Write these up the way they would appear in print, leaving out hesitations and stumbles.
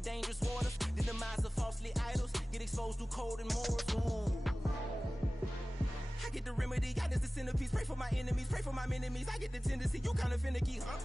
in dangerous waters. The demise of falsely idols. Get exposed through cold and morals. Ooh. I get the remedy, God is the centerpiece. Pray for my enemies, pray for my enemies. I get the tendency, you kinda finicky, huh?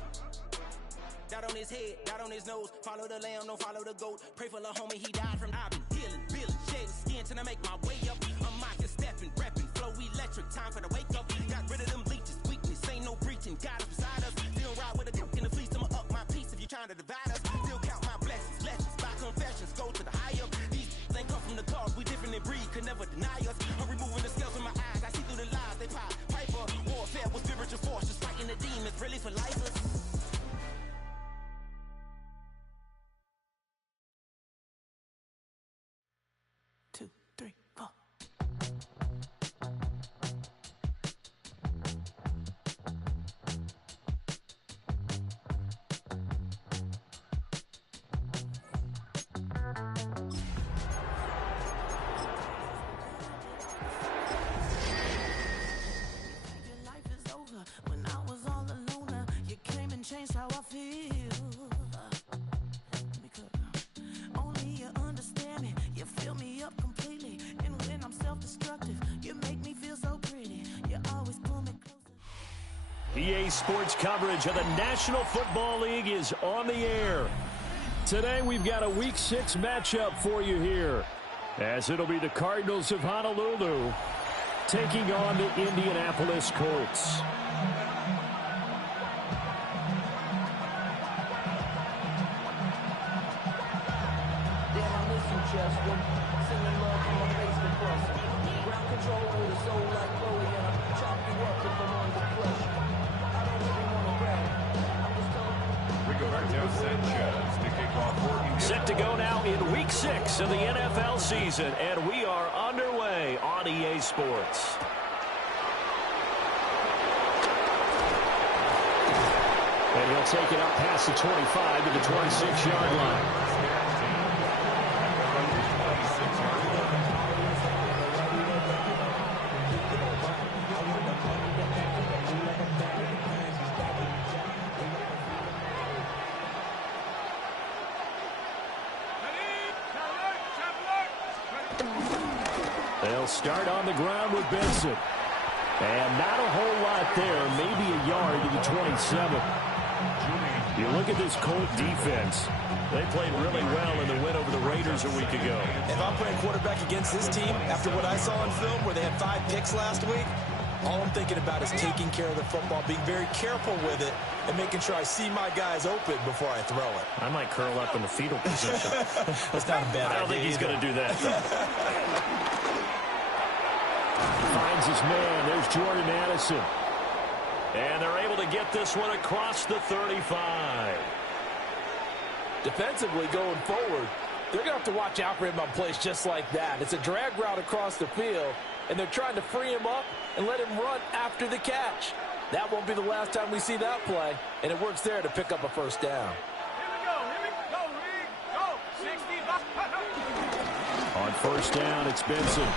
Dot on his head, dot on his nose. Follow the lamb, don't follow the goat. Pray for the homie, he died from. I've been healing, feeling, shedding skin till I make my way up. I'm mocking, stepping, repping, flow electric. Time for the wake up. Got rid of them leeches, weakness, ain't no breaching. God is beside us. Still ride with a cook in the fleece. I'ma up my piece if you're trying to divide us. Still count my blessings, lessons, by confessions. Go to the high up. These ain't come from the cause. We different in breed, could never deny us. I'm removing the scales from my eyes. I see through the lies they pop. Piper, warfare with spiritual force. Just fighting the demons, really for lifers. EA Sports coverage of the National Football League is on the air. Today we've got a Week 6 matchup for you here, as it'll be the Cardinals of Honolulu taking on the Indianapolis Colts. Set to go now in Week 6 of the NFL season, and we are underway on EA Sports. And he'll take it up past the 25 to the 26-yard line. They'll start on the ground with Benson. And not a whole lot there, maybe a yard to the 27. You look at this Colt defense. They played really well in the win over the Raiders a week ago. If I'm playing quarterback against this team, after what I saw on film where they had 5 picks last week, all I'm thinking about is taking care of the football, being very careful with it, and making sure I see my guys open before I throw it. I might curl up in the fetal position. That's not a bad idea. I don't think he's going to do that, though. Finds his man. There's Jordan Addison. And they're able to get this one across the 35. Defensively going forward, they're going to have to watch out for him on plays just like that. It's a drag route across the field, and they're trying to free him up and let him run after the catch. That won't be the last time we see that play, and it works there to pick up a first down. Here we go, 65. On first down, it's Benson.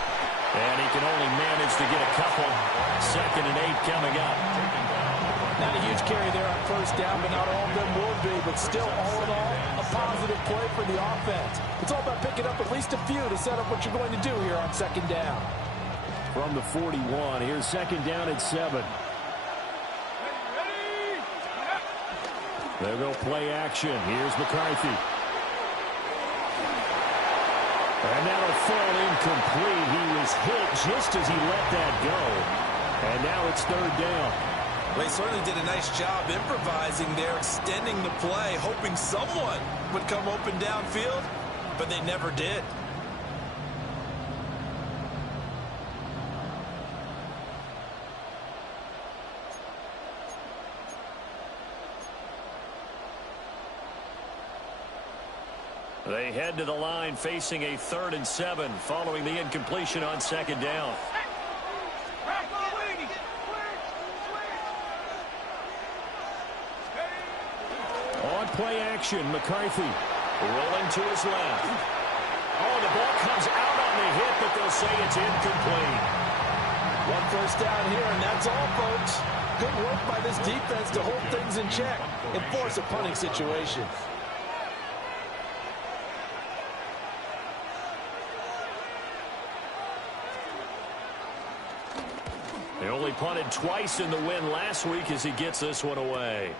And he can only manage to get a couple. 2nd and 8 coming up. Not a huge carry there on first down, but not all of them will be. But still, all in all, a positive play for the offense. It's all about picking up at least a few to set up what you're going to do here on 2nd down. From the 41, here's 2nd down at 7. They'll go play action. Here's McCarthy. And that'll fall incomplete. He was hit just as he let that go. And now it's 3rd down. Well, they certainly did a nice job improvising there, extending the play, hoping someone would come open downfield, but they never did. They head to the line facing a 3rd and 7 following the incompletion on 2nd down. On play action, McCarthy rolling to his left. Oh, the ball comes out on the hit, but they'll say it's incomplete. 1 first down here, and that's all, folks. Good work by this defense to hold things in check and force a punting situation. only punted twice in the win last week as he gets this one away.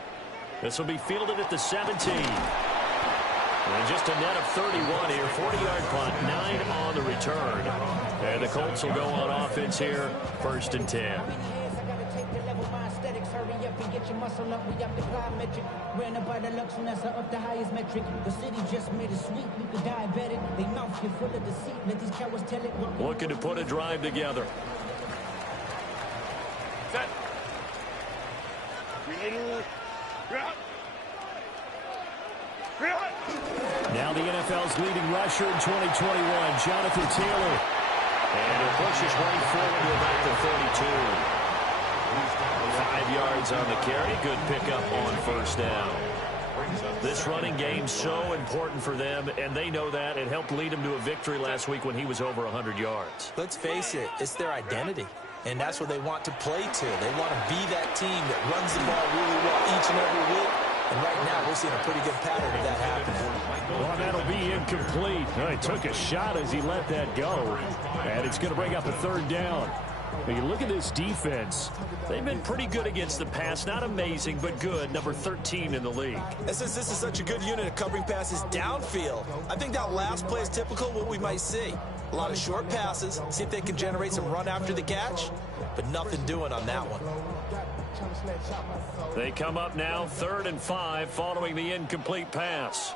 This will be fielded at the 17. And just a net of 31 here. 40-yard punt, 9 on the return. And the Colts will go on offense here, 1st and 10. Hurry up and get your muscle up. We up the plyometric. Ran up by the lux when that's up the highest metric. The city just made it sweet. We could diabetic. They mouth get full of deceit. Let these cowards tell it. Looking to put a drive together. Set. Now the NFL's leading rusher in 2021, Jonathan Taylor. And he'll push his way forward to about the 32. 5 yards on the carry. Good pickup on 1st down. This running game's so important for them, and they know that. It helped lead them to a victory last week when he was over 100 yards. Let's face it, it's their identity, and that's what they want to play to. They want to be that team that runs the ball really well each and every week. And right now, we're seeing a pretty good pattern of that happening. Well, that'll be incomplete. He took a shot as he let that go. And it's going to bring up a 3rd down. When you look at this defense, they've been pretty good against the pass. Not amazing, but good. Number 13 in the league. And since this is such a good unit of covering passes downfield, I think that last play is typical of what we might see. A lot of short passes, see if they can generate some run after the catch, but nothing doing on that one. They come up now 3rd and 5 following the incomplete pass.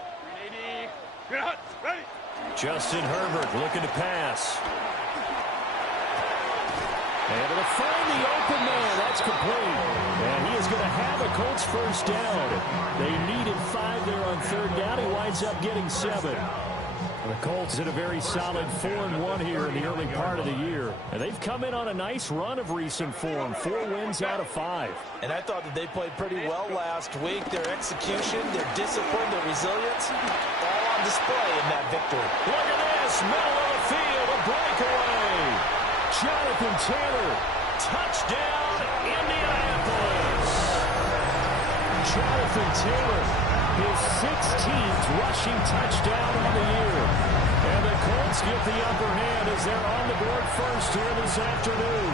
Justin Herbert looking to pass. Able to find the open man. That's complete. And he is going to have a Colts 1st down. They needed 5 there on 3rd down. He winds up getting 7. The Colts in a very solid 4-1 here in the early part of the year. And they've come in on a nice run of recent form. 4 wins out of 5. And I thought that they played pretty well last week. Their execution, their discipline, their resilience, all on display in that victory. Look at this. Middle of the field, a breakaway. Jonathan Taylor, touchdown, Indianapolis. Jonathan Taylor, his 16th rushing touchdown on the year. And the Colts get the upper hand as they're on the board first here this afternoon.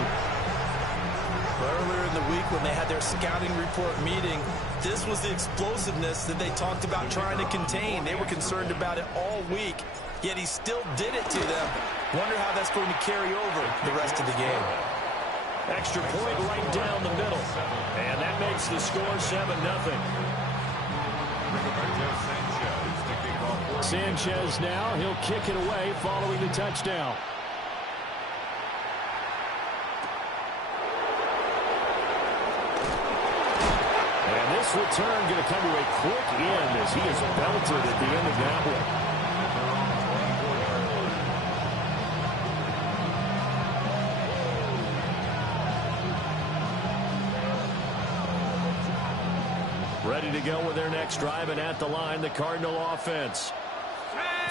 Earlier in the week when they had their scouting report meeting, this was the explosiveness that they talked about trying to contain. They were concerned about it all week, yet he still did it to them. Wonder how that's going to carry over the rest of the game. Extra point right down the middle. And that makes the score 7-0. Sanchez now, he'll kick it away following the touchdown. And this return going to come to a quick end as he is belted at the end of that one. Ready to go with their next drive, and at the line, the Cardinal offense.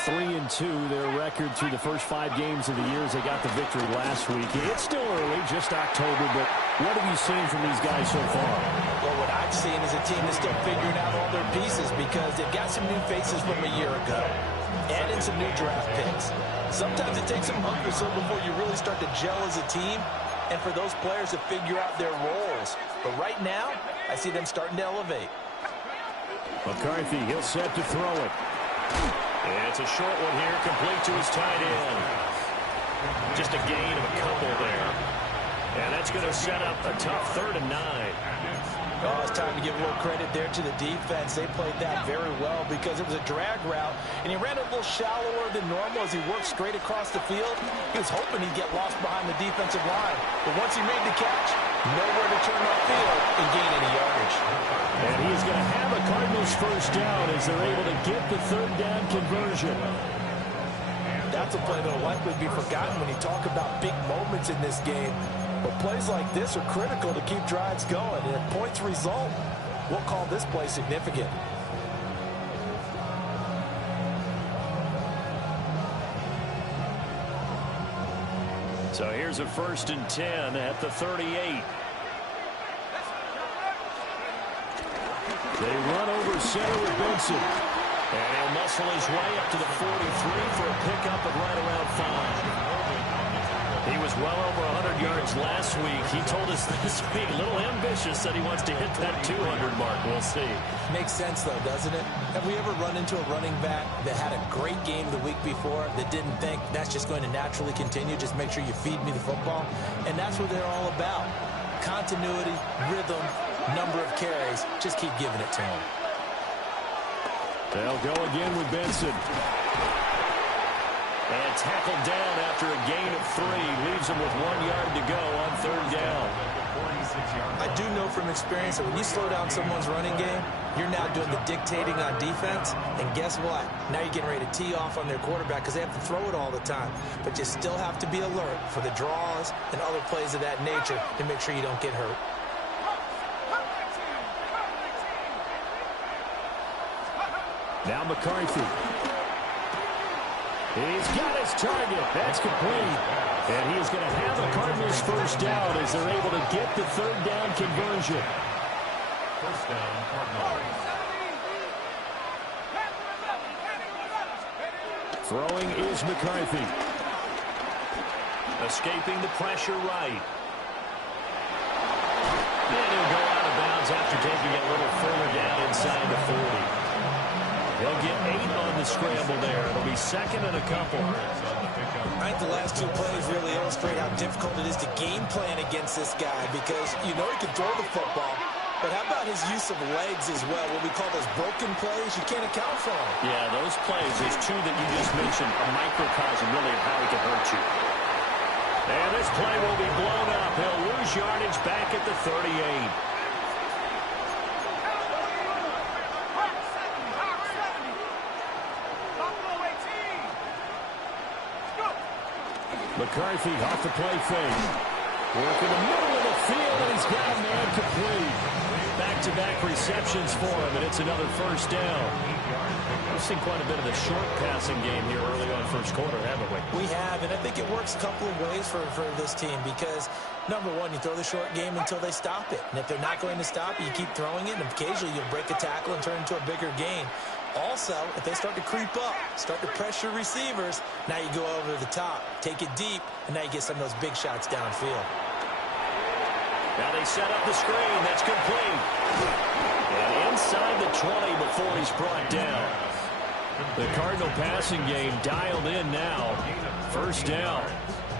3-2, their record through the first 5 games of the year as they got the victory last week. It's still early, just October, but what have you seen from these guys so far? Well, what I've seen is a team that's still figuring out all their pieces because they've got some new faces from a year ago and in some new draft picks. Sometimes it takes a month or so before you really start to gel as a team and for those players to figure out their roles. But right now, I see them starting to elevate. McCarthy, he'll set to throw it. And it's a short one here, complete to his tight end. Just a gain of a couple there. And that's going to set up a tough 3rd and 9. Oh, it's time to give a little credit there to the defense. They played that very well because it was a drag route, and he ran a little shallower than normal as he worked straight across the field. He was hoping he'd get lost behind the defensive line. But once he made the catch, nowhere to turn upfield and gain any yardage. And he's going to have a Cardinals 1st down as they're able to get the 3rd down conversion. That's a play that will likely be forgotten when you talk about big moments in this game. But plays like this are critical to keep drives going. And if points result, we'll call this play significant. So here's a 1st and 10 at the 38. They run over center with Benson. And he'll muscle his way up to the 43 for a pickup of right around 5. He was well over 100 yards last week. He told us this week, a little ambitious, said he wants to hit that 200 mark. We'll see. Makes sense, though, doesn't it? Have we ever run into a running back that had a great game the week before that didn't think that's just going to naturally continue? Just make sure you feed me the football. And that's what they're all about. Continuity, rhythm, number of carries. Just keep giving it to him. They'll go again with Benson. And tackled down after a gain of 3. Leaves him with 1 yard to go on 3rd down. I do know from experience that when you slow down someone's running game, you're now doing the dictating on defense. And guess what? Now you're getting ready to tee off on their quarterback because they have to throw it all the time. But you still have to be alert for the draws and other plays of that nature to make sure you don't get hurt. Now McCarthy. He's got his target. That's complete. And he is going to have the Cardinals first down as they're able to get the 3rd down conversion. First down, Cardinals. Throwing is McCarthy. Escaping the pressure right. And he'll go out of bounds after taking it a little further down inside the 40. He'll get 8 on the scramble there. It'll be 2nd and a couple. I think the last 2 plays really illustrate how difficult it is to game plan against this guy because you know he can throw the football, but how about his use of legs as well? What we call those broken plays, you can't account for them. Yeah, those plays, those 2 that you just mentioned, a microcosm really of how he can hurt you. And this play will be blown up. He'll lose yardage back at the 38. McCarthy off the play fake. Work in the middle of the field, and he's got a man complete. Back-to-back receptions for him, and it's another first down. We've seen quite a bit of the short passing game here early on first quarter, haven't we? We have, and I think it works a couple of ways for this team because, number one, you throw the short game until they stop it. And if they're not going to stop it, you keep throwing it, and occasionally you'll break a tackle and turn it into a bigger gain. Also, if they start to creep up, start to pressure receivers, now you go over the top, take it deep, and now you get some of those big shots downfield. Now they set up the screen. That's complete. And inside the 20 before he's brought down. The Cardinal passing game dialed in now. First down.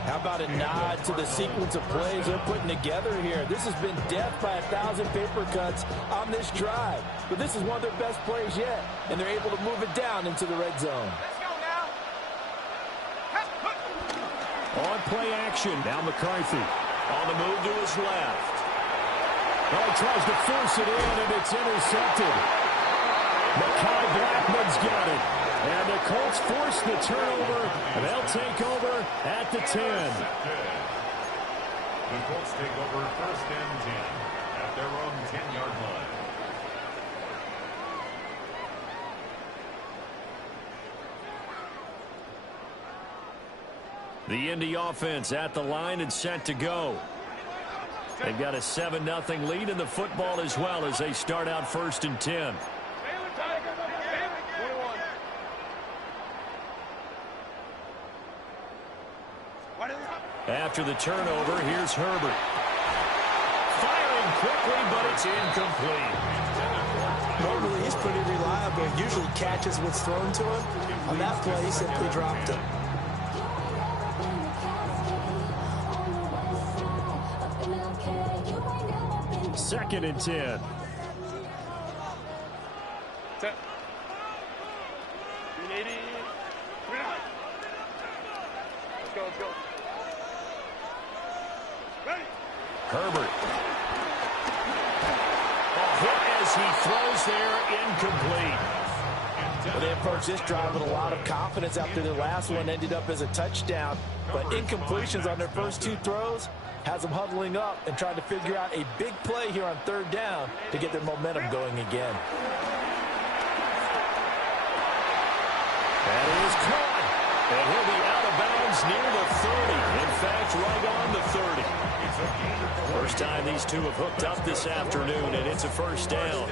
How about a nod to the sequence of plays they're putting together here? This has been death by 1,000 paper cuts on this drive. But this is one of their best plays yet, and they're able to move it down into the red zone. Let's go now. On play action. Now McCarthy on the move to his left. Oh, he tries to force it in, and it's intercepted. Mekhi Blackman's got it. And the Colts force the turnover, and they'll take over at the 10. The Colts take over 1st and 10 at their own 10-yard line. The Indy offense at the line and set to go. They've got a 7-0 lead in the football as well as they start out 1st and 10. After the turnover, here's Herbert. Firing quickly, but it's incomplete. Normally, he's pretty reliable. Usually catches what's thrown to him. On that play, he simply dropped it. Second and 10. Let's go. Herbert. A hit as he throws there, incomplete. Well, they approached this drive with a lot of confidence after their last one ended up as a touchdown. But incompletions on their first 2 throws has them huddling up and trying to figure out a big play here on 3rd down to get their momentum going again. That is caught. And he'll be out of bounds near the 30. In fact, right on the 30. First time these two have hooked up this afternoon, and it's a first down.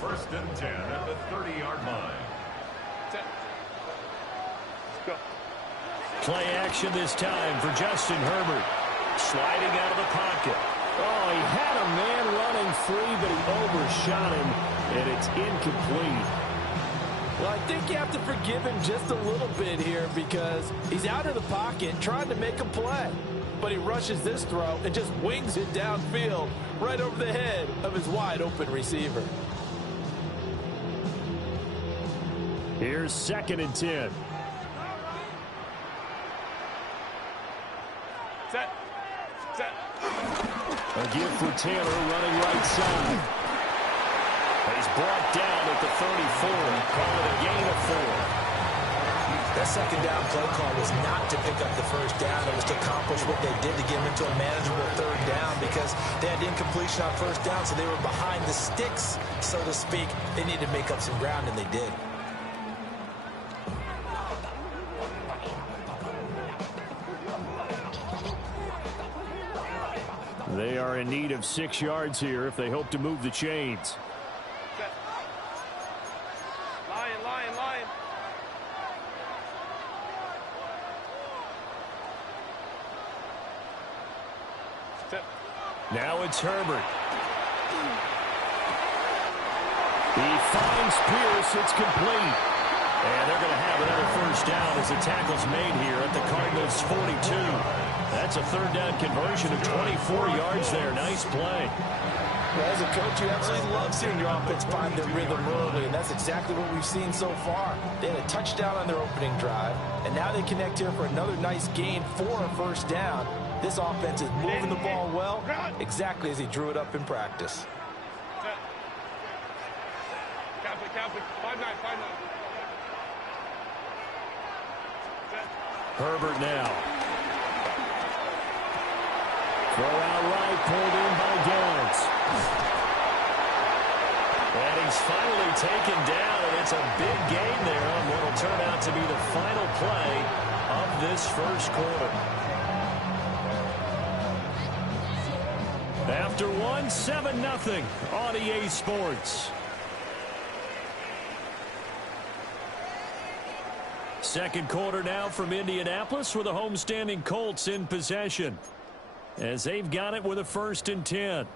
1st and 10 at the 30-yard line. Let's go. Play action this time for Justin Herbert. Sliding out of the pocket. Oh, he had a man running free, but he overshot him, and it's incomplete. Well, I think you have to forgive him just a little bit here because he's out of the pocket trying to make a play. But he rushes this throw and just wings it downfield right over the head of his wide-open receiver. Here's 2nd and 10. Set. A give for Taylor running right side. He's brought down at the 34. Call it a gain of 4. That second down play call was not to pick up the first down. It was to accomplish what they did to get them into a manageable 3rd down because they had incompletion on 1st down, so they were behind the sticks, so to speak. They needed to make up some ground, and they did. They are in need of 6 yards here if they hope to move the chains. Lion. Set. Now it's Herbert. He finds Pierce. It's complete. And they're going to have another 1st down as the tackle's made here at the Cardinals' 42. That's a 3rd down conversion of 24 yards there. Nice play. Well, as a coach, you absolutely love seeing your offense find their rhythm early, and that's exactly what we've seen so far. They had a touchdown on their opening drive, and now they connect here for another nice gain for a 1st down. This offense is moving the ball well, exactly as he drew it up in practice. Captain. 5-9. Herbert now. Throw out right, pulled in by Downs. And he's finally taken down, and it's a big gain there on what will turn out to be the final play of this 1st quarter. After 1, 7-0 on EA Sports. 2nd quarter now from Indianapolis with the homestanding Colts in possession, as they've got it with a 1st and 10.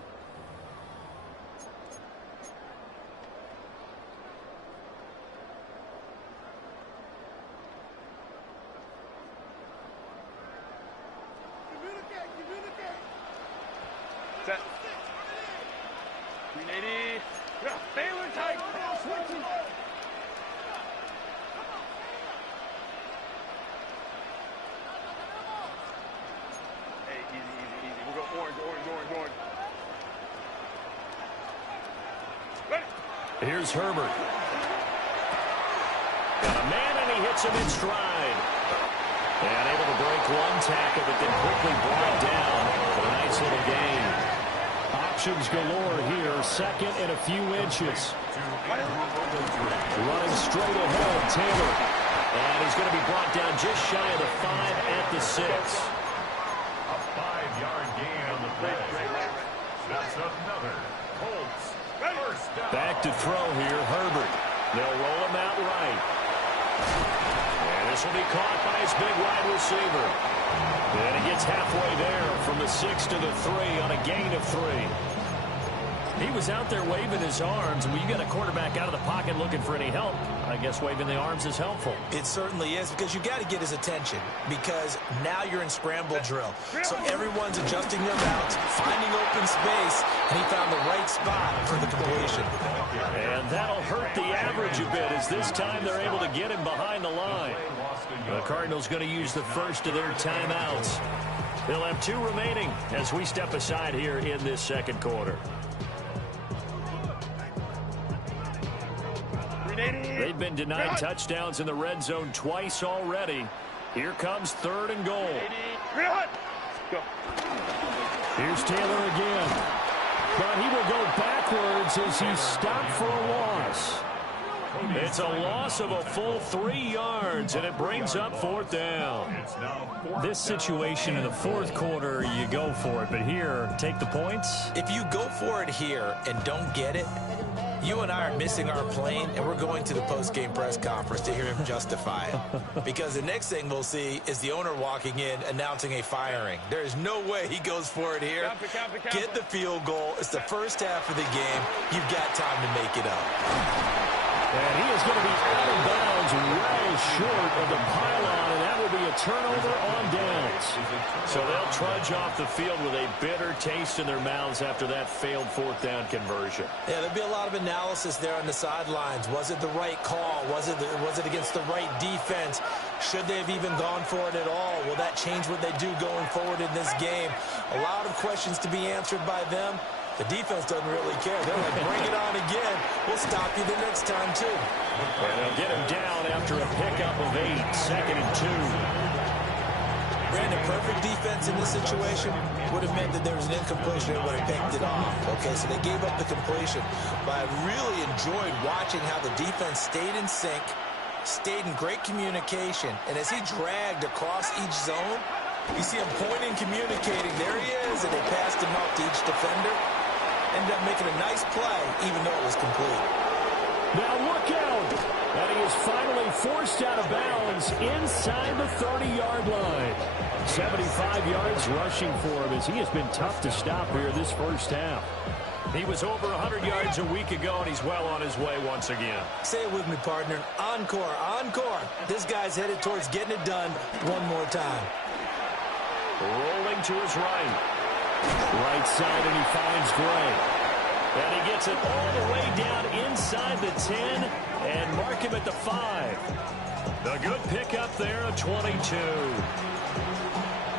Set. 380. Baylor tight. Switching. Hey, easy. We'll go orange. Ready. Here's Herbert. Got a man, and he hits him in stride. And able to break 1 tackle, but then quickly brought down for a nice little gain. Options galore here. 2nd and a few inches. Running straight ahead, Taylor. And he's going to be brought down just shy of the 5 at the 6. A 5-yard gain on the play. That's another Colts 1st down. Back to throw here, Herbert. They'll roll him out right. And this will be caught by his big wide receiver. And he gets halfway there from the 6 to the 3 on a gain of 3. He was out there waving his arms. When you got a quarterback out of the pocket looking for any help, I guess waving the arms is helpful. It certainly is, because you got to get his attention, because now you're in scramble drill. So everyone's adjusting their routes, finding open space, and he found the right spot for the completion. And that'll hurt the average a bit, as this time they're able to get him behind the line. The Cardinals going to use the first of their timeouts. They'll have 2 remaining as we step aside here in this 2nd quarter. They've been denied touchdowns in the red zone twice already. Here comes 3rd and goal. Here's Taylor again. But he will go backwards as he's stopped for a loss. It's a loss of a full 3 yards, and it brings up 4th down. This situation in the 4th quarter, you go for it. But here, take the points. If you go for it here and don't get it, you and I are missing our plane, and we're going to the post-game press conference to hear him justify it. Because the next thing we'll see is the owner walking in announcing a firing. There is no way he goes for it here. Get the field goal. It's the first half of the game. You've got time to make it up. And he is going to be out of bounds well short of the pylon, and that will be a turnover on downs. So they'll trudge off the field with a bitter taste in their mouths after that failed 4th down conversion. Yeah, there'll be a lot of analysis there on the sidelines. Was it the right call? Was it against the right defense? Should they have even gone for it at all? Will that change what they do going forward in this game? A lot of questions to be answered by them. The defense doesn't really care. They're like, bring it on again. We'll stop you the next time, too. And they'll get him down after a pickup of 8, 2nd and 2. Brandon, perfect defense in this situation would have meant that there was an incompletion and would have picked it off. Okay, so they gave up the completion. But I really enjoyed watching how the defense stayed in sync, stayed in great communication. And as he dragged across each zone, you see him pointing, communicating. There he is, and they passed him out to each defender. Ended up making a nice play, even though it was complete. Now look out! And he is finally forced out of bounds inside the 30-yard line. 75 yards rushing for him as he has been tough to stop here this first half. He was over 100 yards a week ago, and he's well on his way once again. Say it with me, partner. Encore, encore. This guy's headed towards getting it done one more time. Rolling to his right. Right side, and he finds Gray. And he gets it all the way down inside the 10 and mark him at the 5. The good pickup there, a 22.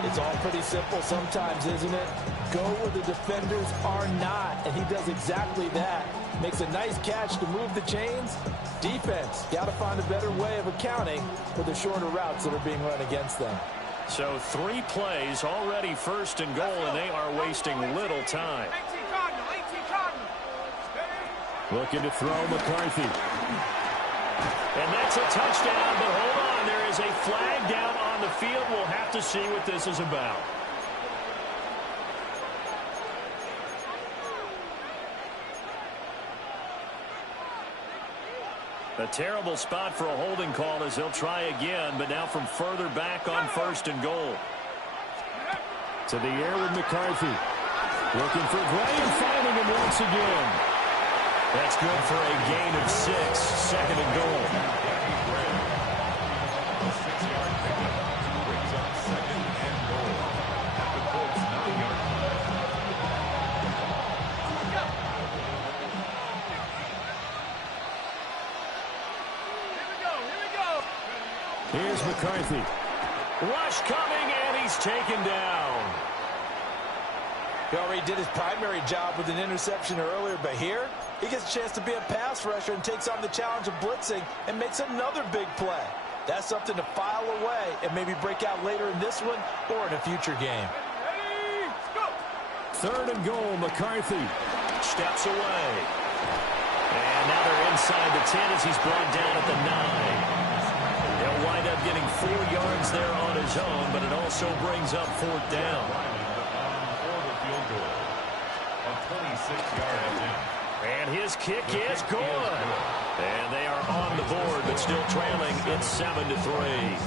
It's all pretty simple sometimes, isn't it? Go where the defenders are not, and he does exactly that. Makes a nice catch to move the chains. Defense, got to find a better way of accounting for the shorter routes that are being run against them. So 3 plays, already 1st and goal, and they are wasting little time. Looking to throw McCarthy. And that's a touchdown, but hold on. There is a flag down on the field. We'll have to see what this is about. A terrible spot for a holding call as they'll try again, but now from further back on 1st and goal. To the air with McCarthy. Looking for Gray and finding him once again. That's good for a gain of 6, 2nd and goal. A 6-yard pickup brings up 2nd and goal at the Colts 9-yard line. Here's McCarthy. Rush coming, and he's taken down. He already did his primary job with an interception earlier, but here he gets a chance to be a pass rusher and takes on the challenge of blitzing and makes another big play. That's something to file away and maybe break out later in this one or in a future game. 3rd and goal, McCarthy steps away. And now they're inside the 10 as he's brought down at the 9. He'll wind up getting 4 yards there on his own, but it also brings up 4th down. A 26-yard attempt. And his kick is good. And they are on the board, but still trailing. It's 7-3.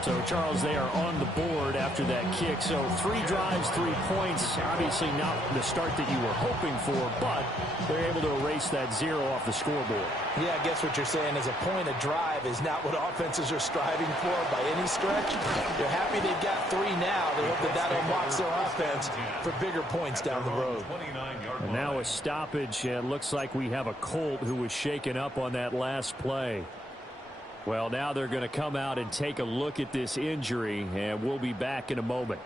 So, Charles, they are on the board after that kick. So 3 drives, 3 points. Obviously not the start that you were hoping for, but they're able to erase that 0 off the scoreboard. Yeah, I guess what you're saying is a point a drive is not what offenses are striving for by any stretch. They're happy they've got 3 now. They hope that unlocks their offense for bigger points down the road. And now a stoppage. It looks like we have a Colt who was shaken up on that last play. Well, now they're going to come out and take a look at this injury, and we'll be back in a moment.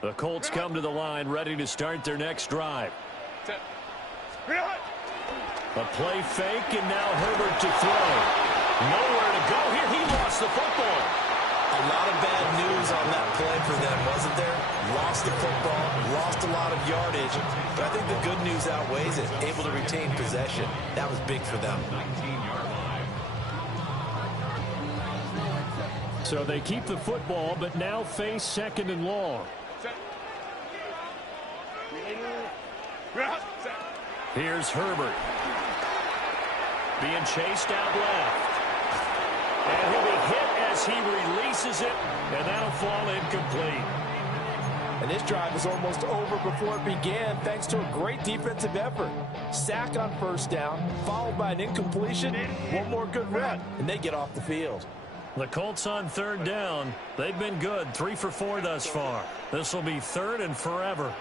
The Colts come to the line, ready to start their next drive. A play fake, and now Herbert to throw. Nowhere to go here. He lost the football. A lot of bad news on that play for them, wasn't there? Lost the football, lost a lot of yardage, but I think the good news outweighs it. Able to retain possession. That was big for them. So they keep the football, but now face 2nd and long. Here's Herbert. Being chased out left. And he'll be hit as he releases it, and that'll fall incomplete. And this drive is almost over before it began thanks to a great defensive effort. Sack on 1st down, followed by an incompletion. One more good rep, and they get off the field. The Colts on 3rd down. They've been good, 3 for 4 thus far. This will be 3rd and forever.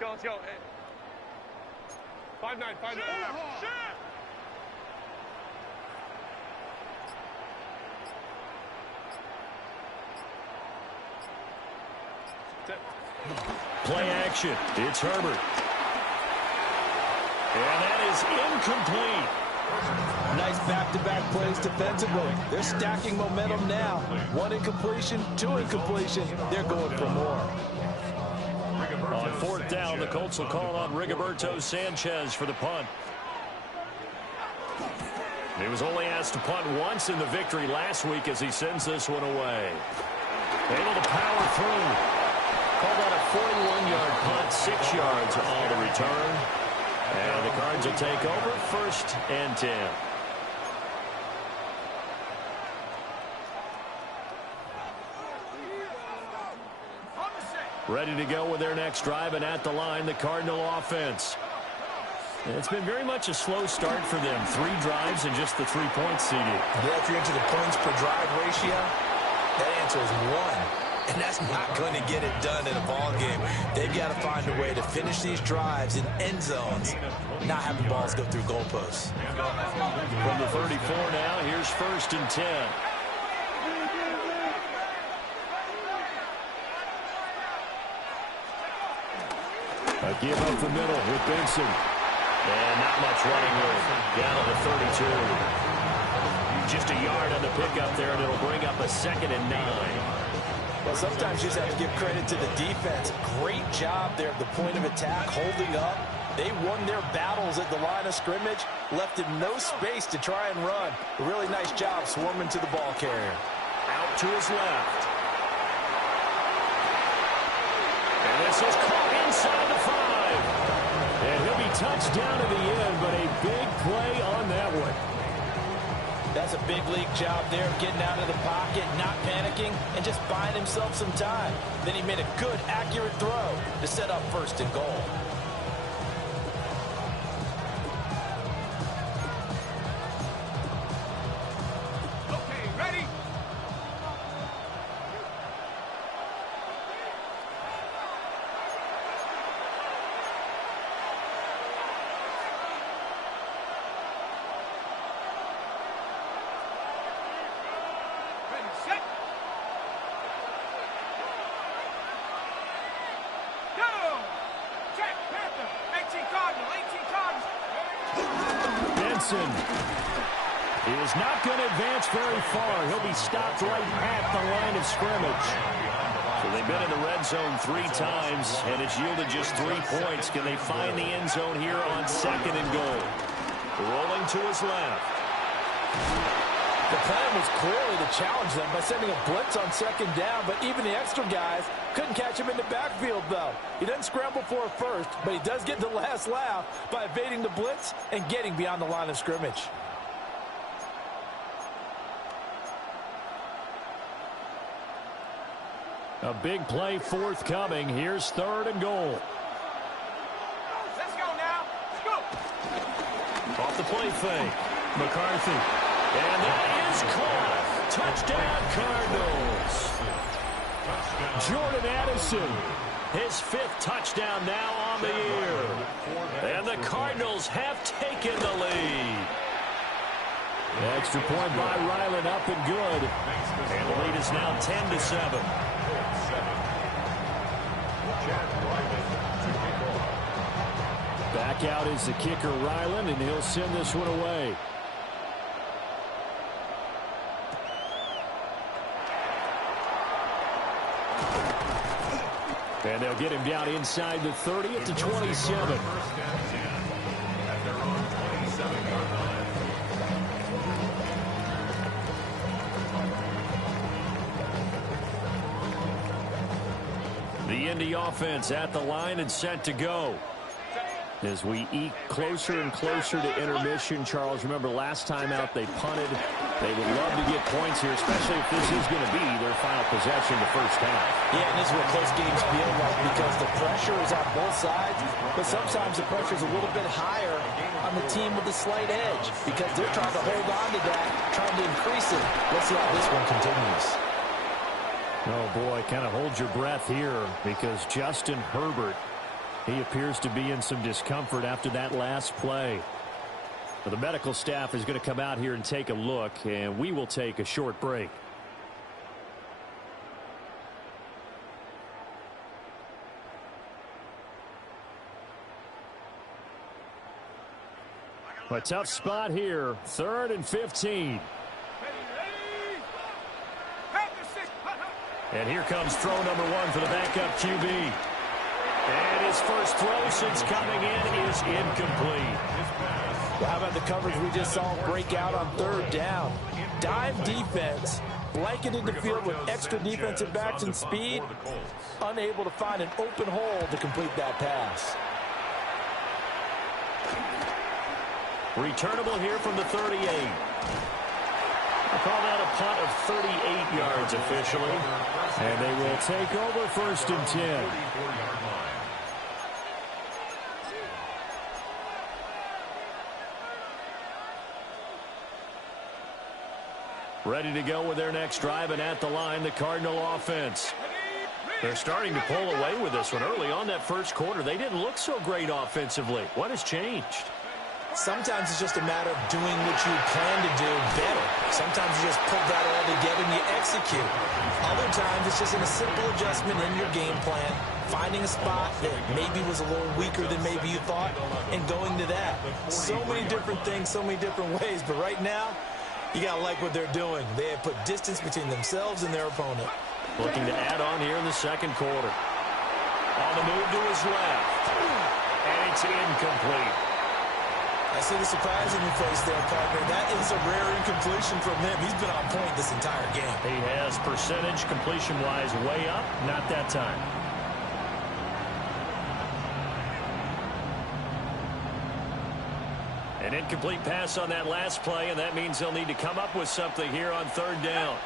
Let's go. Hey. 5-9. Play action. It's Herbert. And that is incomplete. Nice back-to-back plays defensively. They're stacking momentum now. 1 incompletion, 2 incompletion. They're going for more. On 4th down, the Colts will call on Rigoberto Sanchez for the punt. He was only asked to punt once in the victory last week as he sends this one away. Able to power through. Called out a 41-yard punt, 6 yards on the return. And the Cards will take over 1st and 10. Ready to go with their next drive, and at the line, the Cardinal offense. It's been very much a slow start for them. 3 drives and just the 3 points seeded. Yeah, if you're into the points per drive ratio, that answer is 1. And that's not going to get it done in a ball game. They've got to find a way to finish these drives in end zones, not having balls go through goalposts. From the 34 now, here's 1st and 10. A give up the middle with Benson. And not much running room. Down to the 32. Just a yard on the pickup there, and it'll bring up a 2nd and 9. Well, sometimes you just have to give credit to the defense. Great job there at the point of attack, holding up. They won their battles at the line of scrimmage, left him no space to try and run. A really nice job swarming to the ball carrier. Out to his left. And this is caught inside the 5. And he'll be touched down to the end, but a big play on that one. That's a big league job there of getting out of the pocket, not panicking, and just buying himself some time. Then he made a good, accurate throw to set up 1st and goal. Okay, ready? Set. Go! Check, Panther. 18 Cardinal, 18 Cardinal. Benson is not going to advance very far. He'll be stopped right at the line of scrimmage. So they've been in the red zone 3 times, and it's yielded just 3 points. Can they find the end zone here on 2nd and goal? Rolling to his left. The plan was clearly to challenge them by sending a blitz on 2nd down, but even the extra guys couldn't catch him in the backfield, though. He doesn't scramble for it first, but he does get the last laugh by evading the blitz and getting beyond the line of scrimmage. A big play forthcoming. Here's 3rd and goal. Let's go now. Let's go. Off the play fake. McCarthy. And that is caught. Touchdown, Cardinals. Jordan Addison, his 5th touchdown now on the year. And the Cardinals have taken the lead. Extra point by Ryland, up and good. And the lead is now 10-7. Back out is the kicker, Ryland, and he'll send this one away. And they'll get him down inside the 30 at the 27. The Indy offense at the line and set to go. As we eke closer and closer to intermission, Charles, remember last time out they punted. They would love to get points here, especially if this is going to be their final possession the first half. Yeah, and this is what close games feel like because the pressure is on both sides, but sometimes the pressure is a little bit higher on the team with the slight edge because they're trying to hold on to that, trying to increase it. Let's see how this one continues. Oh, boy, kind of hold your breath here because Justin Herbert, he appears to be in some discomfort after that last play. Well, the medical staff is going to come out here and take a look, and we will take a short break. A tough spot here, 3rd and 15. And here comes throw number 1 for the backup QB. And his first throw since coming in is incomplete. Well, how about the coverage we just saw break out on 3rd down? Dime defense, blanketed the field with extra defensive backs and speed, unable to find an open hole to complete that pass. Returnable here from the 38. I'll call that a punt of 38 yards officially. And they will take over 1st and 10. Ready to go with their next drive, and at the line, the Cardinal offense. They're starting to pull away with this one. Early on that first quarter, they didn't look so great offensively. What has changed? Sometimes it's just a matter of doing what you plan to do better. Sometimes you just put that all together and you execute. Other times it's just a simple adjustment in your game plan, finding a spot that maybe was a little weaker than maybe you thought, and going to that. So many different things, so many different ways, but right now, you got to like what they're doing. They have put distance between themselves and their opponent. Looking to add on here in the second quarter. On the move to his left. And it's incomplete. I see the surprise in your face there, partner. That is a rare incompletion from him. He's been on point this entire game. He has percentage completion-wise way up. Not that time. An incomplete pass on that last play, and that means they'll need to come up with something here on 3rd down.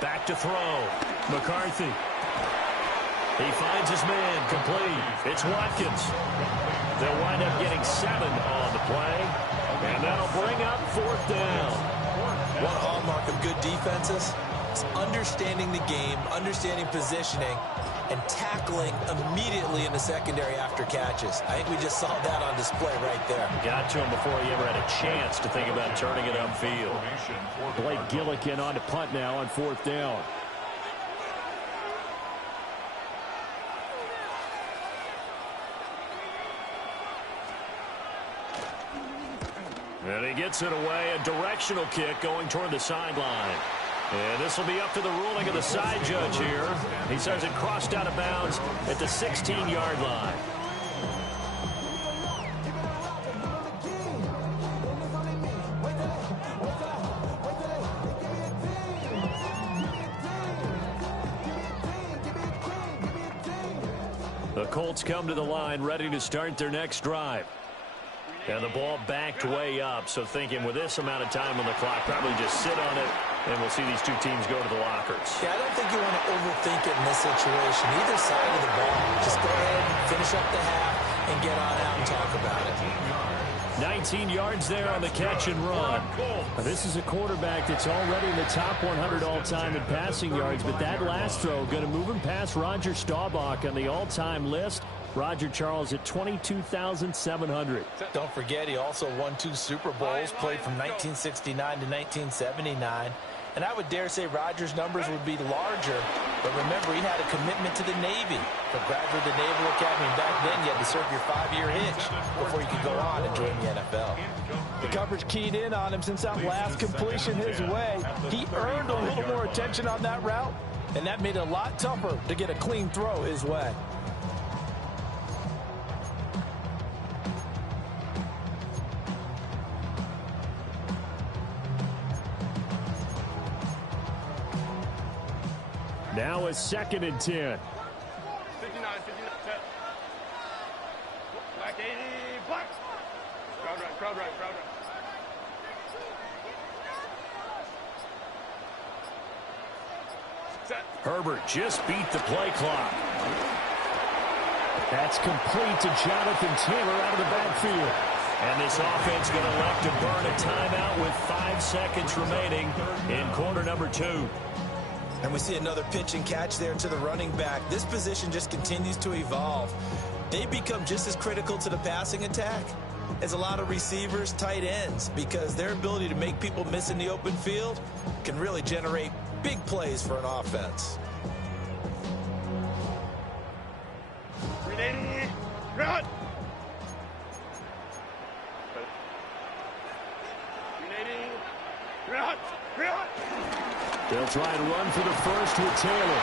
Back to throw. McCarthy. He finds his man complete. It's Watkins. They'll wind up getting 7 on the play, and that'll bring up 4th down. One hallmark of good defenses is understanding the game, understanding positioning, and tackling immediately in the secondary after catches. I think we just saw that on display right there. Got to him before he ever had a chance to think about turning it upfield. Blake Gillikin on to punt now on 4th down. And he gets it away, a directional kick going toward the sideline. And this will be up to the ruling of the side judge here. He says it crossed out of bounds at the 16-yard line. The Colts come to the line, ready to start their next drive. And the ball backed way up, so thinking with this amount of time on the clock, probably just sit on it, and we'll see these two teams go to the lockers. Yeah, I don't think you want to overthink it in this situation. Either side of the ball, just go ahead, finish up the half, and get on out and talk about it. 19 yards there on the catch and run. Now, this is a quarterback that's already in the top 100 all-time in passing yards, but that last throw going to move him past Roger Staubach on the all-time list. Roger Charles at 22,700. Don't forget, he also won 2 Super Bowls, played from 1969 to 1979. And I would dare say Roger's numbers would be larger. But remember, he had a commitment to the Navy. For graduate the Naval Academy, and back then you had to serve your 5-year hitch before you could go on and join the NFL. The coverage keyed in on him since that last completion his way. He earned a little more attention on that route, and that made it a lot tougher to get a clean throw his way. Now a 2nd and 10. 59, 59, set. Black 80, black. Crowd right, crowd right, crowd right. Set. Herbert just beat the play clock. That's complete to Jonathan Taylor out of the backfield. And this offense going to elect to burn a timeout with 5 seconds remaining in quarter number 2. And we see another pitch and catch there to the running back. This position just continues to evolve. They become just as critical to the passing attack as a lot of receivers, tight ends, because their ability to make people miss in the open field can really generate big plays for an offense. 380, run! 380, run! Run! They'll try and run for the first with Taylor.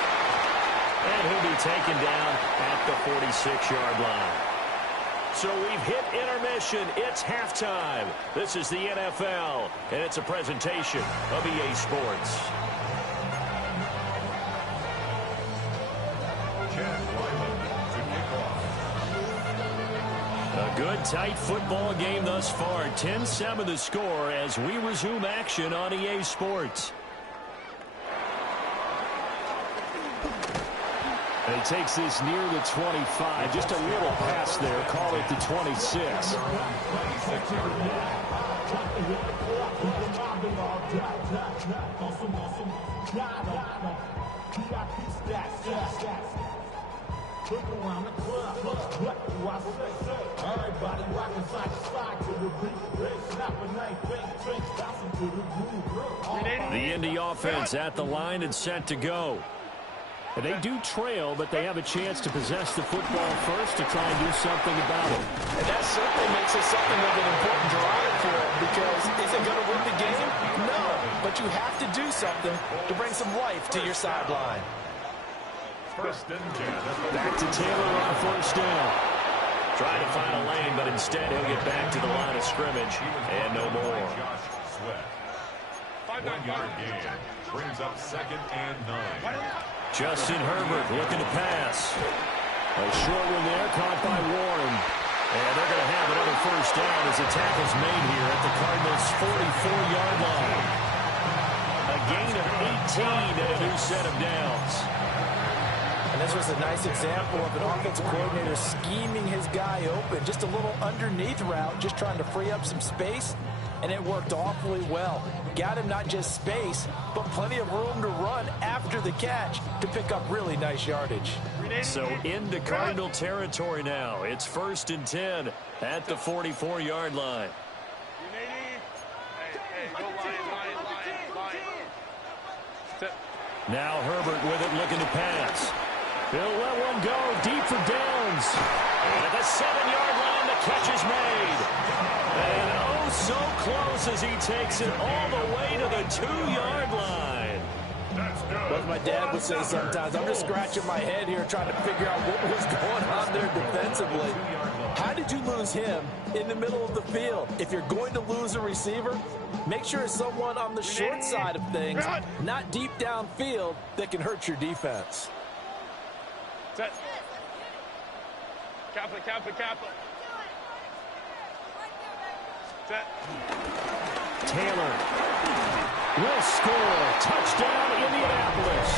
And he'll be taken down at the 46-yard line. So we've hit intermission. It's halftime. This is the NFL, and it's a presentation of EA Sports. A good, tight football game thus far. 10-7 the score as we resume action on EA Sports. And he takes this near the 25. Just a little pass there. Call it the 26. The Indy offense at the line and set to go. They do trail, but they have a chance to possess the football first to try and do something about it. And that certainly makes it something of an important drive for them, because is it going to win the game? No, but you have to do something to bring some life to your sideline. Back to Taylor on first down. Trying to find a lane, but instead he'll get back to the line of scrimmage and no more. 1-yard gain brings up 2nd and 9. Justin Herbert looking to pass. A short one there, caught by Warren. And they're going to have another first down as the tackle's made here at the Cardinals' 44-yard line. A gain of 18 and a new set of downs. And this was a nice example of an offensive coordinator scheming his guy open. Just a little underneath route, just trying to free up some space. And it worked awfully well. Got him not just space, but plenty of room to run after the catch to pick up really nice yardage. So into Cardinal territory now. It's 1st and 10 at the 44-yard line. Now Herbert with it, looking to pass. He'll let one go deep for Downs. And at the 7-yard line, the catch is made. And oh, so close as he takes it all the way to the 2-yard line. What my dad would say sometimes, I'm just scratching my head here trying to figure out what was going on there defensively. How did you lose him in the middle of the field? If you're going to lose a receiver, make sure it's someone on the short side of things, not deep downfield, that can hurt your defense. Set. Kappa, kappa, kappa. Set. Taylor will score. Touchdown, Indianapolis.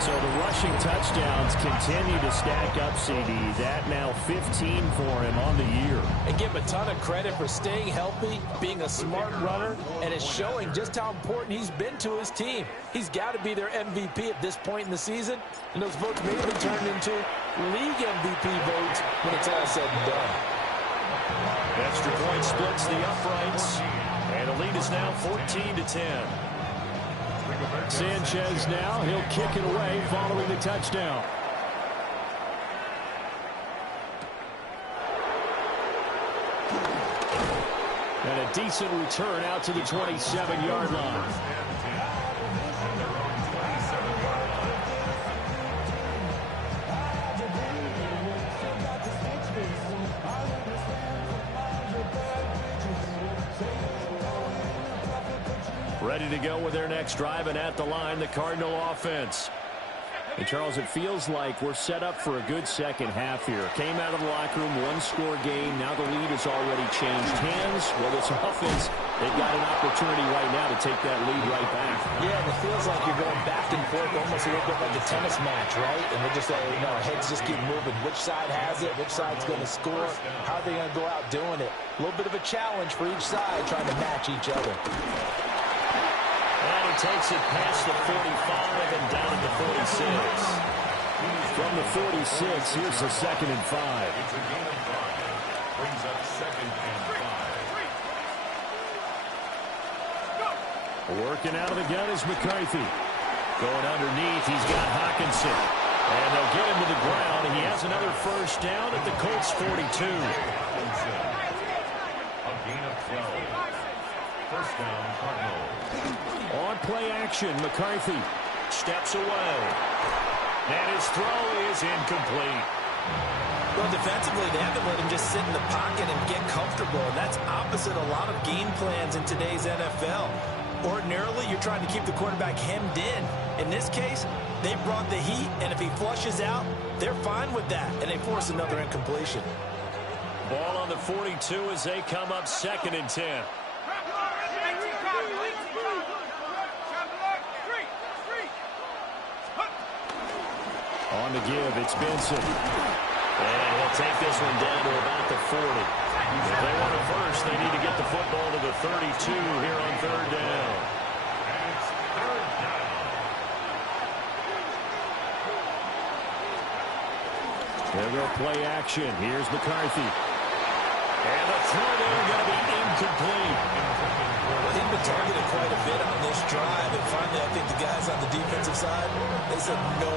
So the rushing touchdowns continue to stack up, CD. That now 15 for him on the year. And give him a ton of credit for staying healthy, being a smart runner, and it's showing just how important he's been to his team. He's got to be their MVP at this point in the season, and those votes may have been turned into league MVP vote when it's all said and done. Extra point splits the uprights, and the lead is now 14-10. Sanchez now, he'll kick it away following the touchdown. And a decent return out to the 27-yard line. Ready to go with their next drive, and at the line, the Cardinal offense. And Charles, it feels like we're set up for a good second half here. Came out of the locker room, one-score game. Now the lead has already changed hands. Well, this offense, they've got an opportunity right now to take that lead right back. Yeah, and it feels like you're going back and forth almost a little bit like a tennis match, right? And we're just saying, our heads just keep moving. Which side has it? Which side's going to score? How are they going to go out doing it? A little bit of a challenge for each side trying to match each other. And he takes it past the 45 and down at the 46. From the 46, here's the 2nd and 5. It's a gain of 5. Brings up 2nd and 5. Working out of the gun is McCarthy. Going underneath, he's got Hawkinson. And they'll get him to the ground, and he has another first down at the Colts 42. A gain of 12. First down, Cardinals. On play action, McCarthy steps away. And his throw is incomplete. Well, defensively, they haven't let him just sit in the pocket and get comfortable, and that's opposite a lot of game plans in today's NFL. Ordinarily, you're trying to keep the quarterback hemmed in. In this case, they brought the heat, and if he flushes out, they're fine with that, and they force another incompletion. Ball on the 42 as they come up 2nd and 10. On the give, it's Benson. And he'll take this one down to about the 40. If they want it first, they need to get the football to the 32 here on 3rd down. They'll go play action. Here's McCarthy. And the throw there going to be incomplete. Well, he's been targeted quite a bit on this drive, and finally I think the guys on the defensive side, they said no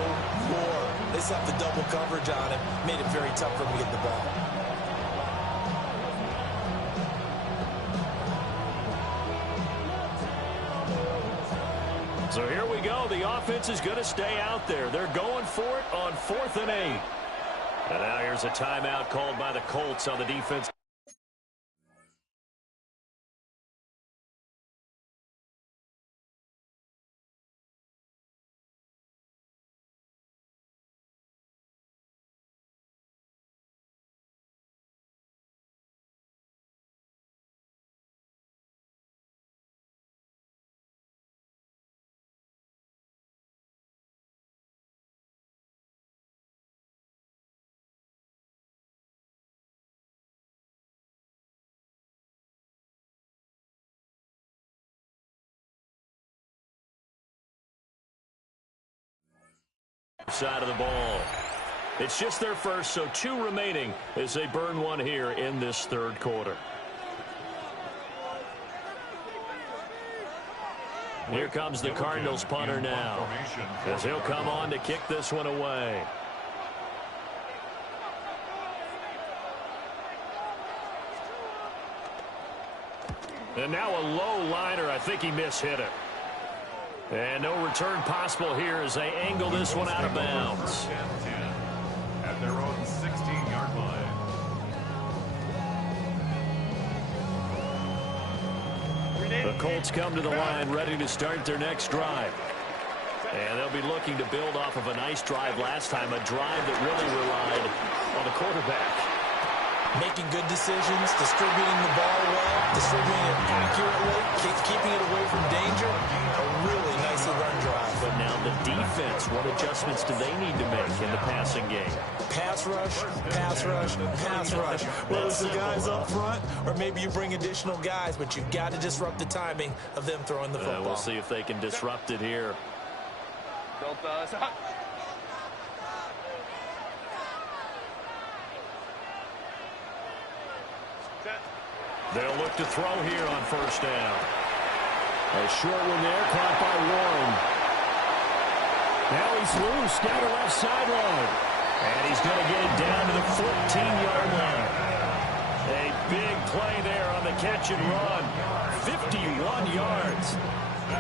more. They slapped the double coverage on him, made it very tough for him to get the ball. So here we go. The offense is going to stay out there. They're going for it on 4th and 8. And now here's a timeout called by the Colts on the defense. Side of the ball. It's just their first, so 2 remaining as they burn one here in this 3rd quarter. Here comes the Cardinals punter now, as he'll come on to kick this one away. And now a low liner. I think he mishit it. And no return possible here as they angle this one out of bounds. At their own 16-yard line. The Colts come to the line ready to start their next drive. And they'll be looking to build off of a nice drive last time, a drive that really relied on the quarterback. Making good decisions, distributing the ball well, distributing it accurately, keeping it away from danger. A really nicely run drive. But now the defense, what adjustments do they need to make in the passing game? Pass rush, pass rush, pass rush. Whether it's the guys up front or maybe you bring additional guys, but you've got to disrupt the timing of them throwing the football. We'll see if they can disrupt it here. They'll look to throw here on first down. A short one there, caught by Warren. Now he's loose down the left sideline. And he's going to get it down to the 14-yard line. A big play there on the catch and run. 51 yards.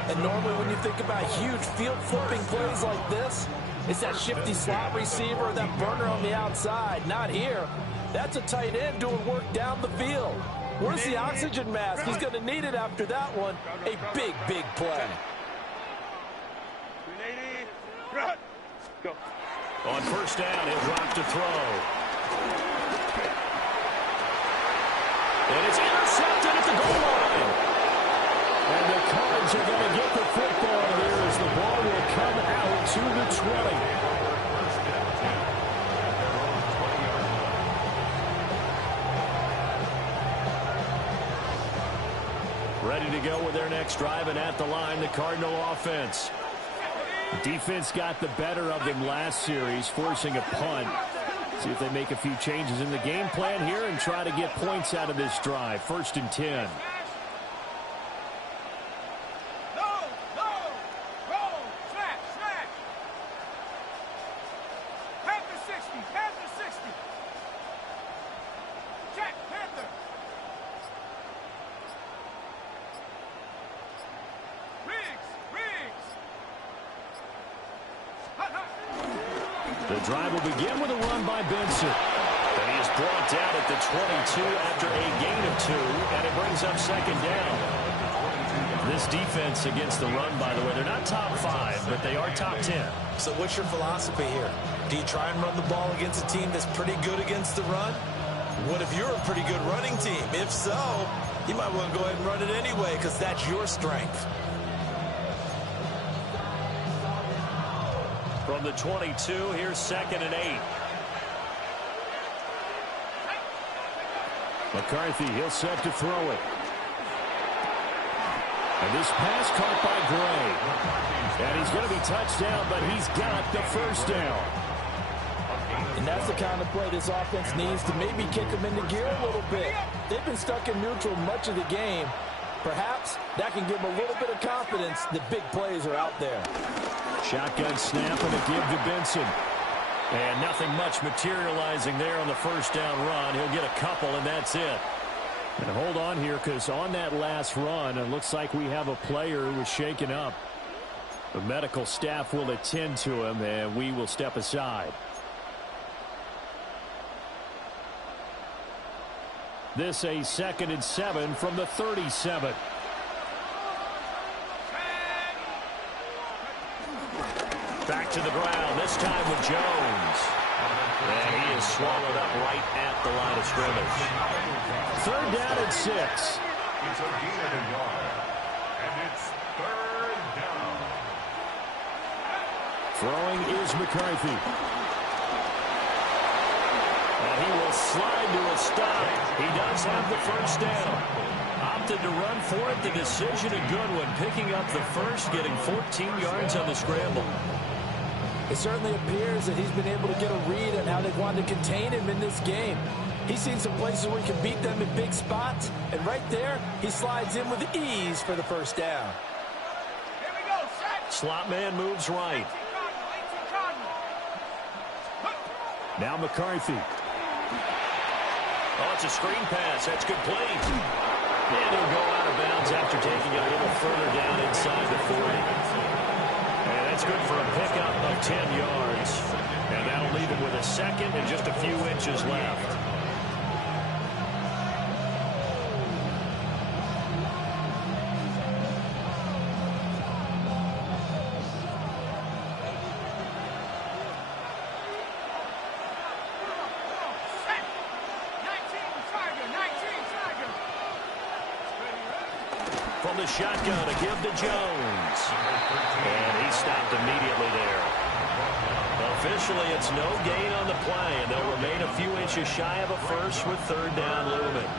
And normally when you think about huge field-flipping plays like this, it's that shifty slot receiver, that burner on the outside. Not here. That's a tight end doing work down the field. Where's the oxygen mask? He's going to need it after that one. A big, big play. Go. On first down, he'll drop to throw. And it's intercepted at the goal line. And the Cards are going to get the football here as the ball will come out to the 20. Ready to go with their next drive, and at the line, the Cardinal offense. Defense got the better of them last series, forcing a punt. See if they make a few changes in the game plan here and try to get points out of this drive. 1st and 10. The drive will begin with a run by Benson. And he is brought down at the 22 after a gain of 2, and it brings up 2nd down. This defense against the run, by the way, they're not top 5, but they are top 10. So what's your philosophy here? Do you try and run the ball against a team that's pretty good against the run? What if you're a pretty good running team? If so, you might want to go ahead and run it anyway because that's your strength. From the 22, here's 2nd and 8. McCarthy, he'll set to throw it. And this pass caught by Gray. And he's going to be touched down, but he's got the first down. And that's the kind of play this offense needs to maybe kick them into gear a little bit. They've been stuck in neutral much of the game. Perhaps that can give them a little bit of confidence that big plays are out there. Shotgun snap and a give to Benson. And nothing much materializing there on the first down run. He'll get a couple, and that's it. And hold on here, because on that last run, it looks like we have a player who was shaken up. The medical staff will attend to him, and we will step aside. This a 2nd and 7 from the 37. Back to the ground, this time with Jones. And he is swallowed up right at the line of scrimmage. 3rd down and 6. It's a gain of a yard. And it's 3rd down. Throwing is McCarthy. And he will slide to a stop. He does have the first down. Opted to run for it. The decision a good one. Picking up the first, getting 14 yards on the scramble. It certainly appears that he's been able to get a read on how they wanted to contain him in this game. He's seen some places where he can beat them in big spots, and right there, he slides in with ease for the first down. Here we go, set. Slot man moves right. 18 Cardinal. Now McCarthy. Oh, it's a screen pass. That's complete. And he'll go out of bounds after taking it a little further down inside the 40. And that's good for a pickup of 10 yards. And that'll leave him with a second and just a few inches left. Set. 19 Tiger. From the shotgun, a give to Jones. And he stopped immediately there. Officially, it's no gain on the play, and they'll remain a few inches shy of a first with 3rd down looming.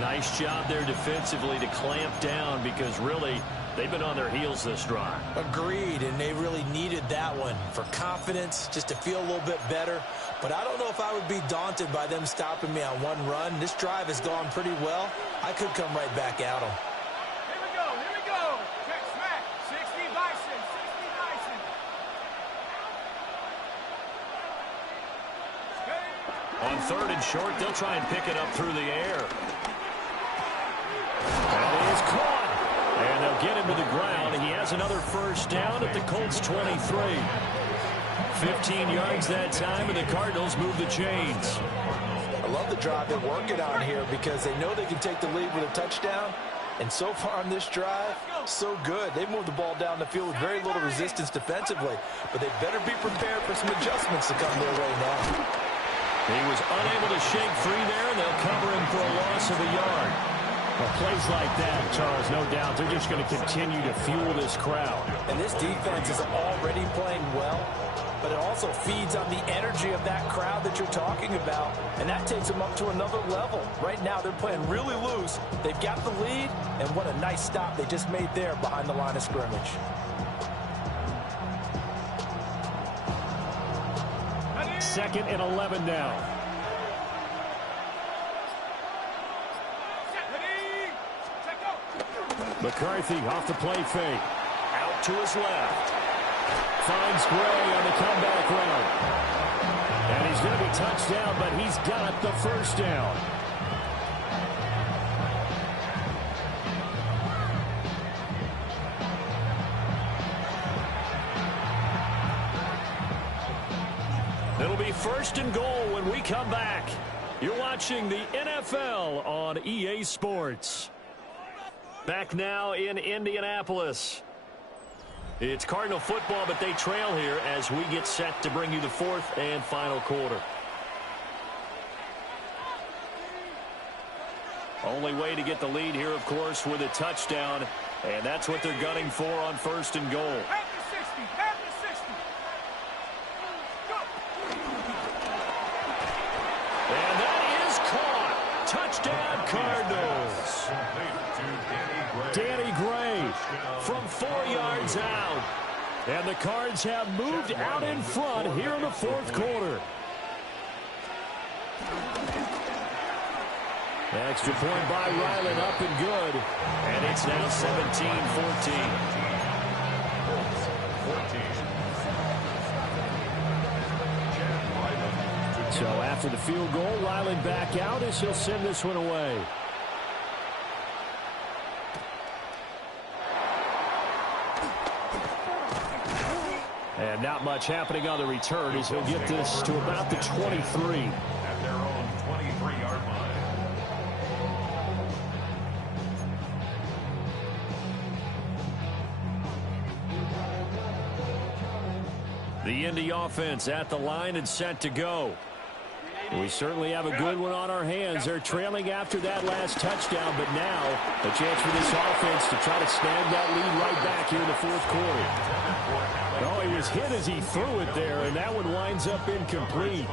Nice job there defensively to clamp down, because really They've been on their heels this drive. Agreed, and they really needed that one for confidence, just to feel a little bit better. But I don't know if I would be daunted by them stopping me on one run. This drive has gone pretty well. I could come right back at them. Here we go. Check smack. 60 Bison, 60 Bison. On third and short, they'll try and pick it up through the air. And he is caught. And they'll get him to the ground. He has another first down at the Colts 23. 15 yards that time, and the Cardinals move the chains. I love the drive they're working on here because they know they can take the lead with a touchdown. And so far on this drive, so good. They moved the ball down the field with very little resistance defensively. But they better be prepared for some adjustments to come their way now. He was unable to shake free there, and they'll cover him for a loss of a yard. Well, plays like that, Charles, no doubt, they're just going to continue to fuel this crowd. And this defense is already playing well, but it also feeds on the energy of that crowd that you're talking about, and that takes them up to another level. Right now, they're playing really loose. They've got the lead, and what a nice stop they just made there behind the line of scrimmage. Second and 11 now. McCarthy off the play fake. Out to his left. Finds Gray on the comeback route. And he's going to be touched down, but he's got the first down. It'll be first and goal when we come back. You're watching the NFL on EA Sports. Back now in Indianapolis. It's Cardinal football, but they trail here as we get set to bring you the fourth and final quarter. Only way to get the lead here, of course, with a touchdown, and that's what they're gunning for on first and goal. At the 60, at the 60. Go. And that is caught. Touchdown, Cardinals. Danny Gray from 4 yards out. And the Cards have moved out in front here in the fourth quarter. Extra point by Ryland, up and good. And it's now 17-14. So after the field goal, Ryland back out as he'll send this one away. And not much happening on the return as he'll get this to about the 23. At their own 23-yard line. The Indy offense at the line and set to go. We certainly have a good one on our hands. They're trailing after that last touchdown, but now a chance for this offense to try to snag that lead right back here in the fourth quarter. Oh, he was hit as he threw it there, and that one winds up incomplete.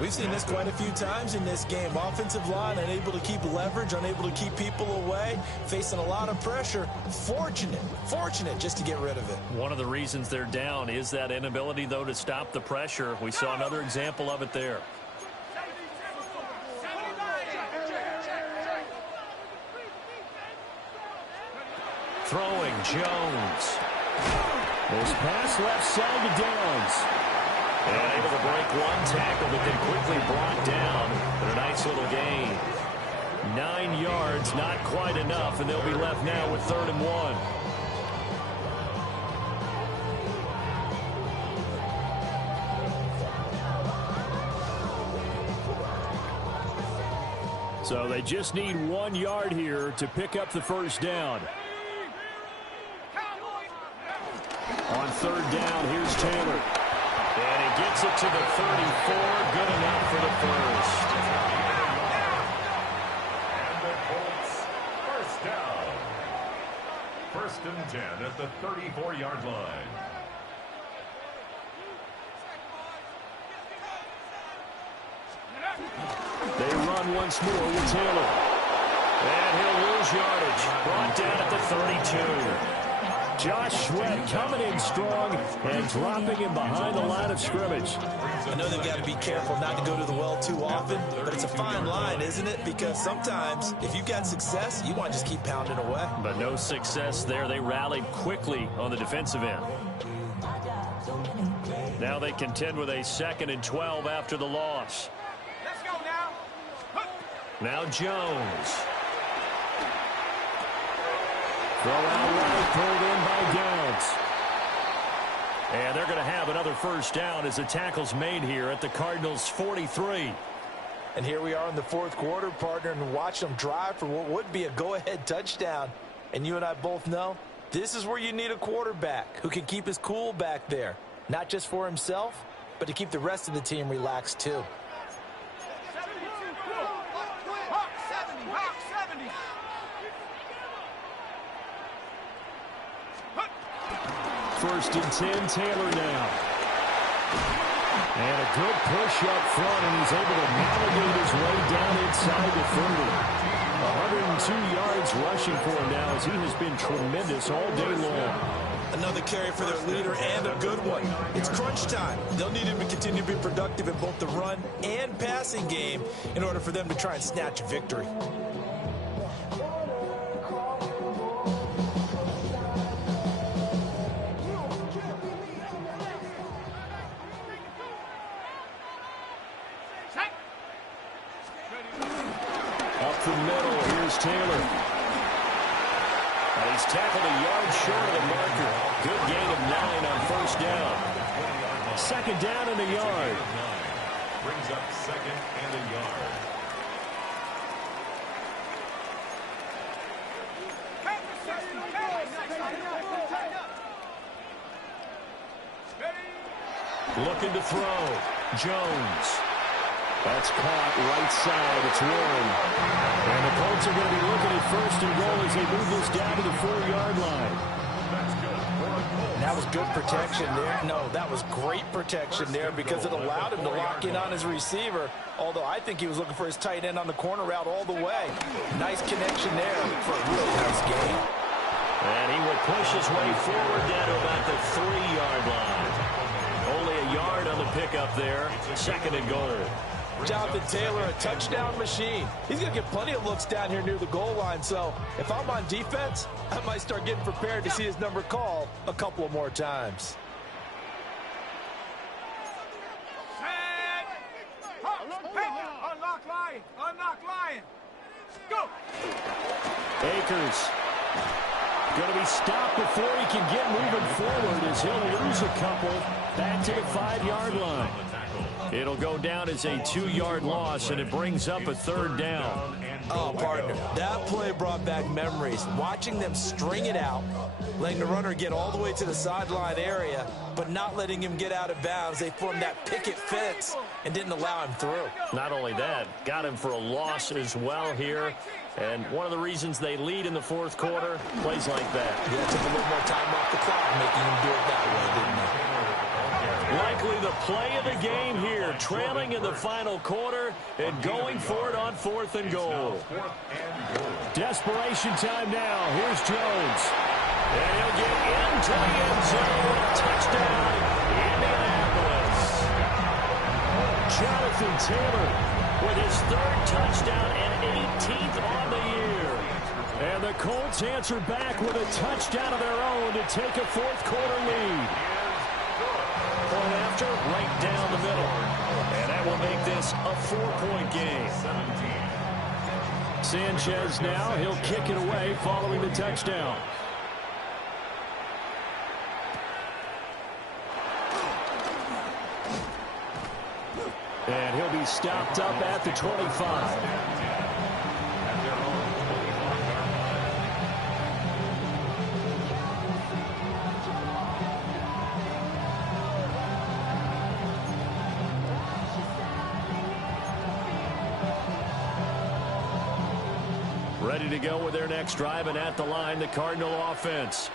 We've seen this quite a few times in this game. Offensive line unable to keep leverage, unable to keep people away, facing a lot of pressure. Fortunate just to get rid of it. One of the reasons they're down is that inability, though, to stop the pressure. We saw another example of it there. Throwing Jones. This pass left side to Downs. And able to break one tackle, but then quickly brought down. But a nice little gain. 9 yards, not quite enough, and they'll be left now with 3rd and 1. So they just need 1 yard here to pick up the first down. On 3rd down, here's Taylor. And he gets it to the 34. Good enough for the first. And the Colts, first down. 1st and 10 at the 34-yard line. They run once more with Taylor. And he'll lose yardage. Brought down at the 32. Josh Sweat coming in strong and dropping him behind the line of scrimmage. I know they've got to be careful not to go to the well too often, but it's a fine line, isn't it? Because sometimes if you've got success, you want to just keep pounding away. But no success there. They rallied quickly on the defensive end. Now they contend with a 2nd and 12 after the loss. Let's go now. Now Jones. Throw out right, pulled in by Downs. And they're going to have another first down as the tackle's made here at the Cardinals' 43. And here we are in the 4th quarter, partner, and watch them drive for what would be a go-ahead touchdown. And you and I both know this is where you need a quarterback who can keep his cool back there. Not just for himself, but to keep the rest of the team relaxed too. 70. First and 10, Taylor now. And a good push up front, and he's able to navigate his way down inside the 30. 102 yards rushing for him now as he has been tremendous all day long. Another carry for their leader, and a good one. It's crunch time. They'll need him to continue to be productive in both the run and passing game in order for them to try and snatch a victory. Up the middle, here's Taylor. And he's tackled a yard short of the marker. Good gain of 9 on first down. 2nd down and a yard. Brings up 2nd and a yard. Looking to throw. Jones. That's caught right side. It's Warren. And the Colts are going to be looking at 1st and goal as they move this down to the 4-yard line. That was good protection there. No, that was great protection there because it allowed him to lock in on his receiver, although I think he was looking for his tight end on the corner route all the way. Nice connection there for a really nice game. And he will push his way forward down to about the 3-yard line. Only a yard on the pickup there. 2nd and goal. Jonathan Taylor, a touchdown machine. He's going to get plenty of looks down here near the goal line, so if I'm on defense, I might start getting prepared to see his number called a couple of more times. Unlock line. Go. Akers going to be stopped before he can get moving forward as he'll lose a couple back to the 5-yard line. It'll go down as a 2-yard loss, and it brings up a 3rd down. Oh, partner, that play brought back memories. Watching them string it out, letting the runner get all the way to the sideline area, but not letting him get out of bounds. They formed that picket fence and didn't allow him through. Not only that, got him for a loss as well here. And one of the reasons they lead in the 4th quarter, plays like that. Yeah, took a little more time off the clock, making him do it that way, didn't they? Likely the play of the game here, trailing in the final quarter and going for it on 4th and goal. Desperation time now. Here's Jones. And he'll get into the end zone. Touchdown, Indianapolis. Jonathan Taylor with his 3rd touchdown and 18th on the year. And the Colts answer back with a touchdown of their own to take a 4th quarter lead. Point after, right down the middle. And that will make this a 4-point game. Sanchez now, he'll kick it away following the touchdown. And he'll be stopped up at the 25. Ready to go with their next drive, and at the line, the Cardinal offense.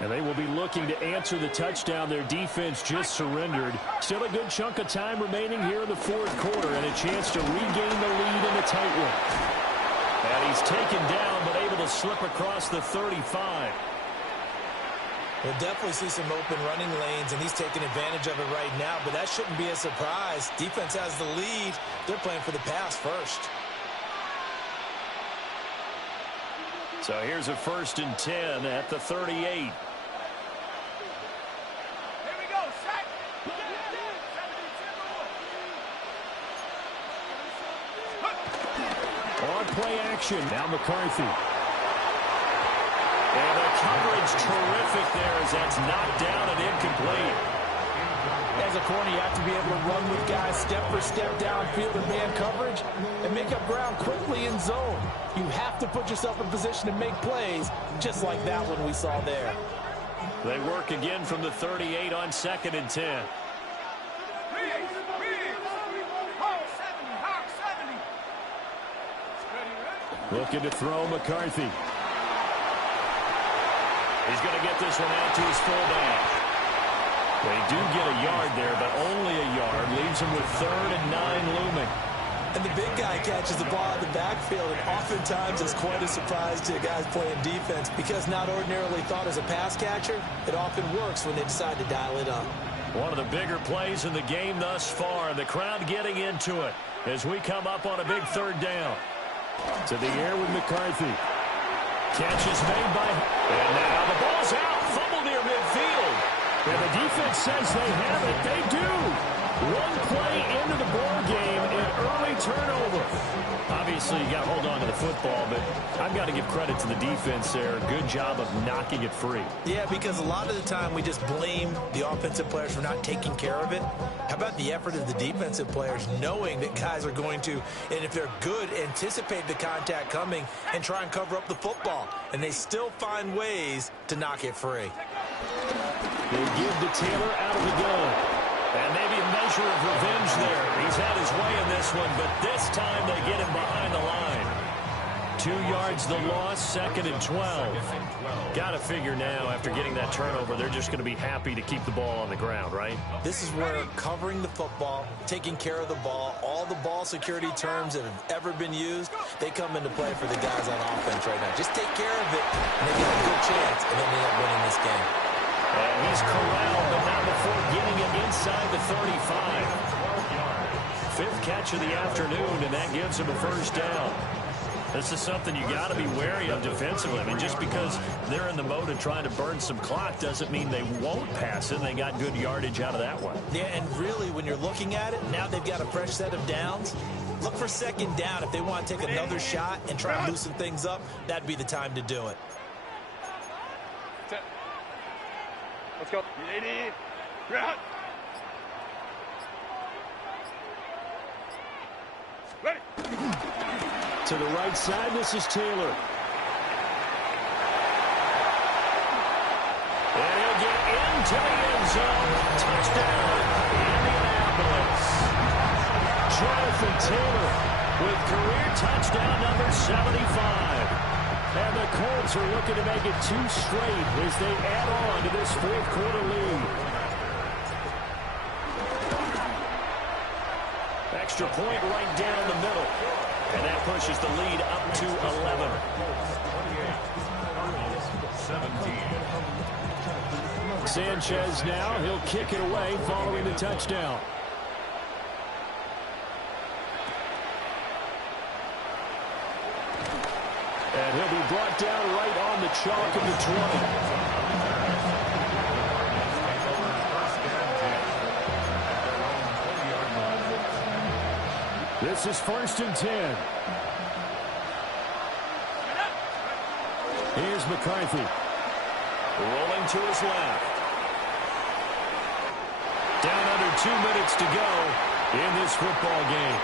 And they will be looking to answer the touchdown their defense just surrendered. Still a good chunk of time remaining here in the 4th quarter, and a chance to regain the lead in the tight one. And he's taken down, but able to slip across the 35. We'll definitely see some open running lanes, and he's taking advantage of it right now, but that shouldn't be a surprise. Defense has the lead. They're playing for the pass first. So here's a 1st and 10 at the 38. Here we go, set. On play action. Now McCarthy. And the coverage terrific there as that's knocked down and incomplete. As a corner, you have to be able to run with guys step for step downfield in man coverage and make up ground quickly in zone. You have to put yourself in position to make plays, just like that one we saw there. They work again from the 38 on 2nd and 10. Looking to throw McCarthy. He's going to get this one out to his fullback. They do get a yard there, but only a yard. Leaves him with 3rd and 9 looming. And the big guy catches the ball in the backfield, and oftentimes it's quite a surprise to guys playing defense because not ordinarily thought as a pass catcher, it often works when they decide to dial it up. One of the bigger plays in the game thus far. The crowd getting into it as we come up on a big 3rd down. To the air with McCarthy. Catch is made by... And now the ball's out. Fumble near midfield. And the defense says they have it. They do. One play into the ball game, an early turnover. Obviously, you got to hold on to the football, but I've got to give credit to the defense there. Good job of knocking it free. Yeah, because a lot of the time we just blame the offensive players for not taking care of it. How about the effort of the defensive players knowing that guys are going to, and if they're good, anticipate the contact coming and try and cover up the football. And they still find ways to knock it free. They give to Taylor out of the gun. And maybe a measure of revenge there. He's had his way in this one, but this time they get him behind the line. 2 yards the loss, 2nd and 12. Got to figure now, after getting that turnover, they're just going to be happy to keep the ball on the ground, right? This is where covering the football, taking care of the ball, all the ball security terms that have ever been used, they come into play for the guys on offense right now. Just take care of it, and they get a good chance, and then they end up winning this game. And he's corralled, but not before getting it inside the 35. 5th catch of the afternoon, and that gives him a 1st down. This is something you got to be wary of defensively. I mean, just because they're in the mode of trying to burn some clock doesn't mean they won't pass it. They got good yardage out of that one. Yeah, and really, when you're looking at it, now they've got a fresh set of downs. Look for 2nd down. If they want to take another shot and try and loosen things up, that'd be the time to do it. Let's go. Ready? Ready. To the right side, this is Taylor. And he'll get into the end zone. Touchdown, Indianapolis. Jonathan Taylor with career touchdown number 75. And the Colts are looking to make it 2 straight as they add on to this 4th quarter lead. Extra point right down the middle. And that pushes the lead up to 11. 17. Sanchez now, he'll kick it away following the touchdown. And he'll be brought down right on the chalk of the 20. This is 1st and 10. Here's McCarthy. Rolling to his left. Down under 2 minutes to go in this football game.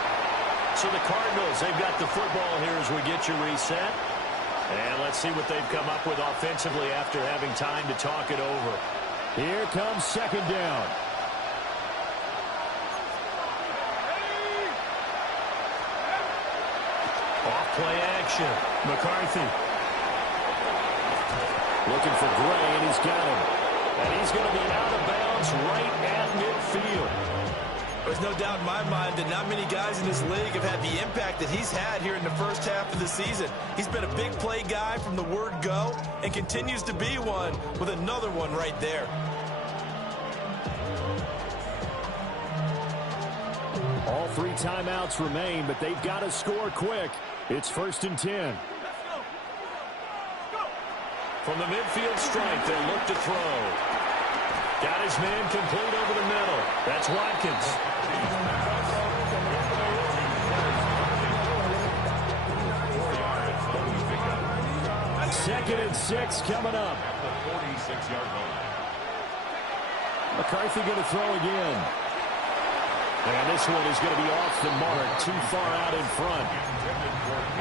So the Cardinals, they've got the football here as we get you reset. And let's see what they've come up with offensively after having time to talk it over. Here comes 2nd down. Off-play action. McCarthy. Looking for Gray, and he's got him. And he's going to be out of bounds right at midfield. There's no doubt in my mind that not many guys in this league have had the impact that he's had here in the first half of the season. He's been a big play guy from the word go and continues to be one with another one right there. All 3 timeouts remain, but they've got to score quick. It's 1st and 10. From the midfield stripe, they look to throw. Got his man complete over the middle. That's Watkins. 2nd and 6 coming up. McCarthy going to throw again. And this one is going to be off the mark, too far out in front.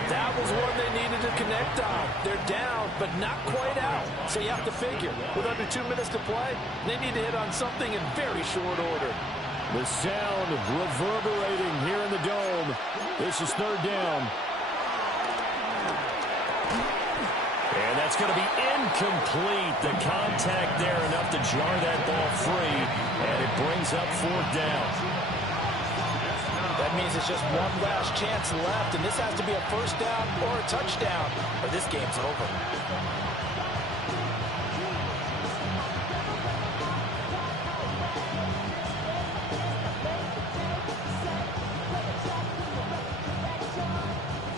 That was one they needed to connect on. They're down, but not quite out. So you have to figure, with under 2 minutes to play, they need to hit on something in very short order. The sound reverberating here in the dome. This is 3rd down. And that's going to be incomplete. The contact there enough to jar that ball free, and it brings up 4th down. That means it's just one last chance left, and this has to be a 1st down or a touchdown, or this game's over.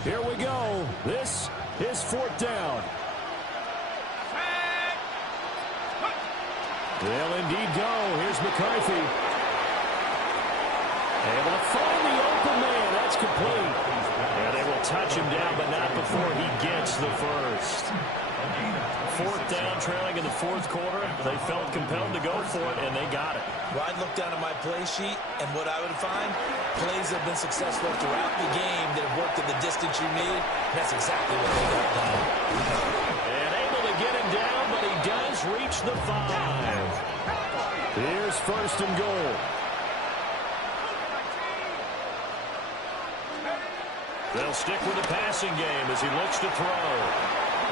Here we go. This is 4th down. They'll indeed go. Here's McCarthy. Able to find the open man. That's complete. And they will touch him down, but not before he gets the first. 4th down, trailing in the 4th quarter. They felt compelled to go for it, and they got it. Well, I'd look down at my play sheet, and what I would find, plays have been successful throughout the game that have worked at the distance you need. That's exactly what they got done. And able to get him down, but he does reach the 5. Here's 1st and goal. They'll stick with the passing game as he looks to throw.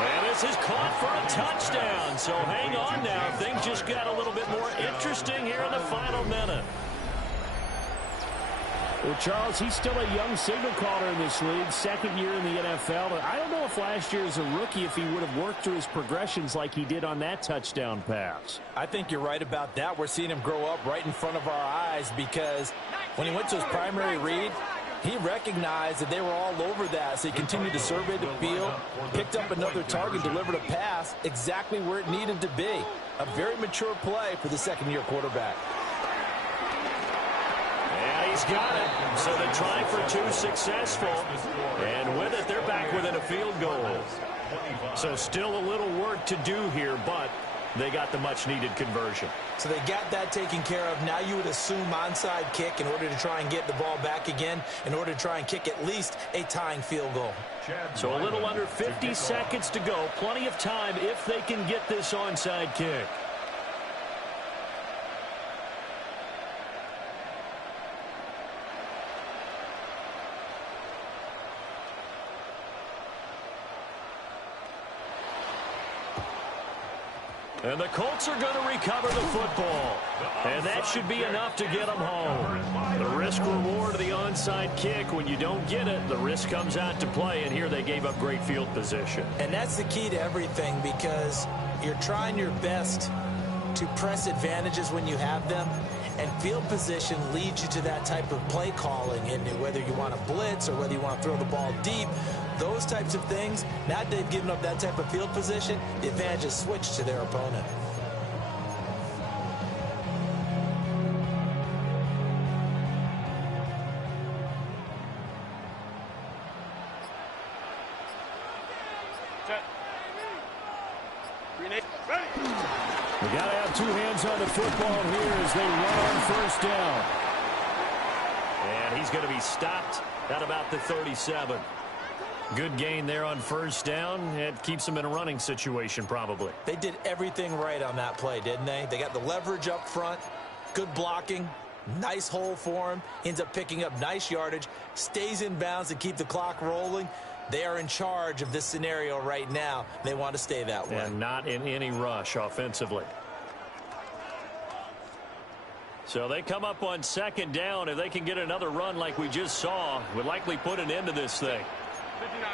And this is caught for a touchdown. So hang on now. Things just got a little bit more interesting here in the final minute. Well, Charles, he's still a young signal caller in this league, 2nd year in the NFL. But I don't know if last year as a rookie, if he would have worked through his progressions like he did on that touchdown pass. I think you're right about that. We're seeing him grow up right in front of our eyes because when he went to his primary read, he recognized that they were all over that, so he continued to survey the field, picked up another target, delivered a pass exactly where it needed to be. A very mature play for the 2nd-year quarterback. And he's got it. So the try for 2 successful. And with it, they're back within a field goal. So still a little work to do here, but they got the much-needed conversion. So they got that taken care of. Now you would assume onside kick in order to try and get the ball back again, in order to try and kick at least a tying field goal. So a little under 50 seconds to go. Plenty of time if they can get this onside kick. And the Colts are going to recover the football. And that should be enough to get them home. The risk-reward of the onside kick, when you don't get it, the risk comes out to play. And here they gave up great field position. And that's the key to everything, because you're trying your best to press advantages when you have them. And field position leads you to that type of play calling. And whether you want to blitz or whether you want to throw the ball deep, those types of things, now that they've given up that type of field position, the advantage is switched to their opponent. We got to have 2 hands on the football here as they run on 1st down. And he's going to be stopped at about the 37. Good gain there on 1st down. It keeps them in a running situation probably. They did everything right on that play, didn't they? They got the leverage up front, good blocking, nice hole for him. Ends up picking up nice yardage, stays in bounds to keep the clock rolling. They are in charge of this scenario right now. They want to stay that way. And not in any rush offensively. So they come up on second down. If they can get another run like we just saw, would likely put an end to this thing. 59.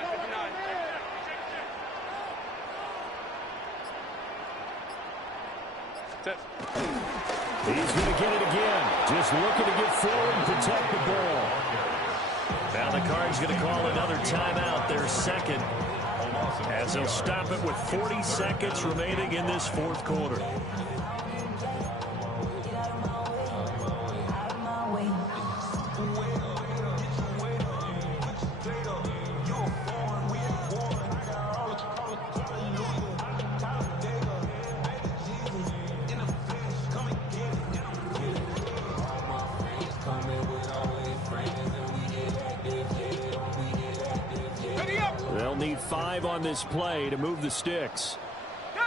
He's going to get it again. Just looking to get forward and protect the ball. Now the Cards going to call another timeout, their second, as they'll stop it with 40 seconds remaining in this fourth quarter. They'll need 5 on this play to move the sticks. Go!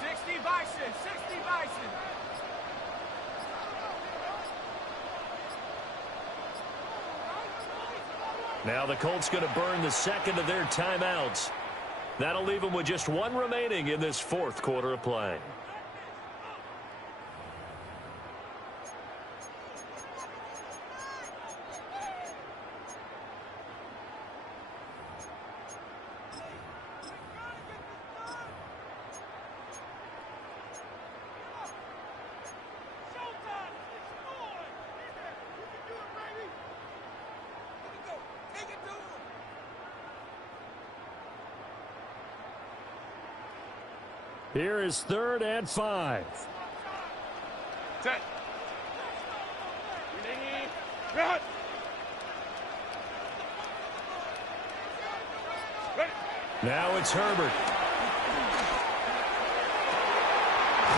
60 Bison. Now the Colts going to burn the second of their timeouts. That'll leave them with just 1 remaining in this fourth quarter of play. Here is 3rd and 5. Set. Run. Now it's Herbert.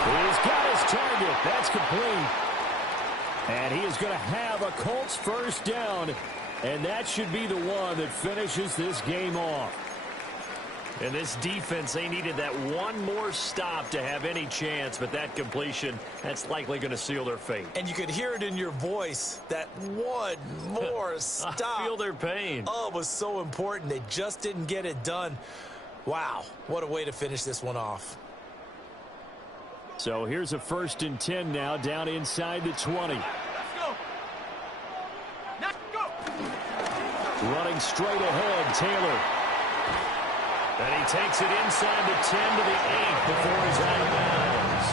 He's got his target. That's complete. And he is going to have a Colts first down. And that should be the one that finishes this game off. And this defense, they needed that one more stop to have any chance, but that completion, that's likely going to seal their fate. And you could hear it in your voice, that one more stop. I feel their pain. Oh, it was so important. They just didn't get it done. Wow, what a way to finish this one off. So here's a 1st and 10 now, down inside the 20. Let's go. Let's go. Running straight ahead, Taylor. And he takes it inside the 10 to the 8 before he's out of bounds.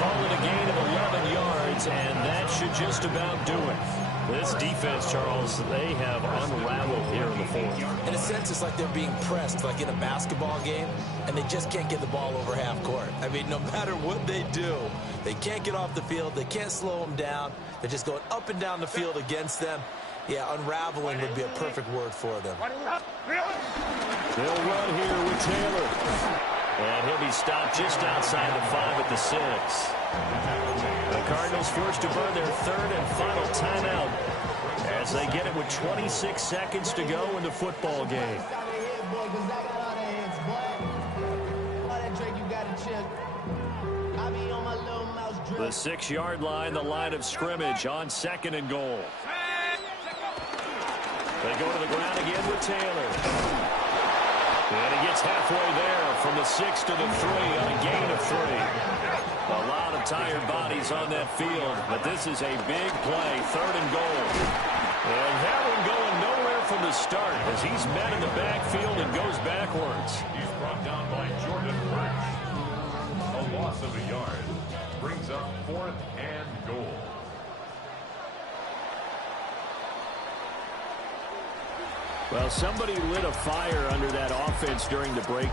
Call it a gain of 11 yards, and that should just about do it. This defense, Charles, they have unraveled here in the fourth. In a sense, it's like they're being pressed, like in a basketball game, and they just can't get the ball over half court. I mean, no matter what they do, they can't get off the field. They can't slow them down. They're just going up and down the field against them. Yeah, unraveling would be a perfect word for them. They'll run here with Taylor. And he'll be stopped just outside the 5 at the 6. The Cardinals forced to burn their 3rd and final timeout as they get it with 26 seconds to go in the football game. The 6-yard line, the line of scrimmage on 2nd and goal. They go to the ground again with Taylor. And he gets halfway there from the 6 to the 3 on a gain of 3. A lot of tired bodies on that field, but this is a big play, 3rd and goal. And that one going nowhere from the start as he's met in the backfield and goes backwards. He's brought down by Jordan Birch. A loss of a yard brings up 4th and goal. Well, somebody lit a fire under that offense during the break.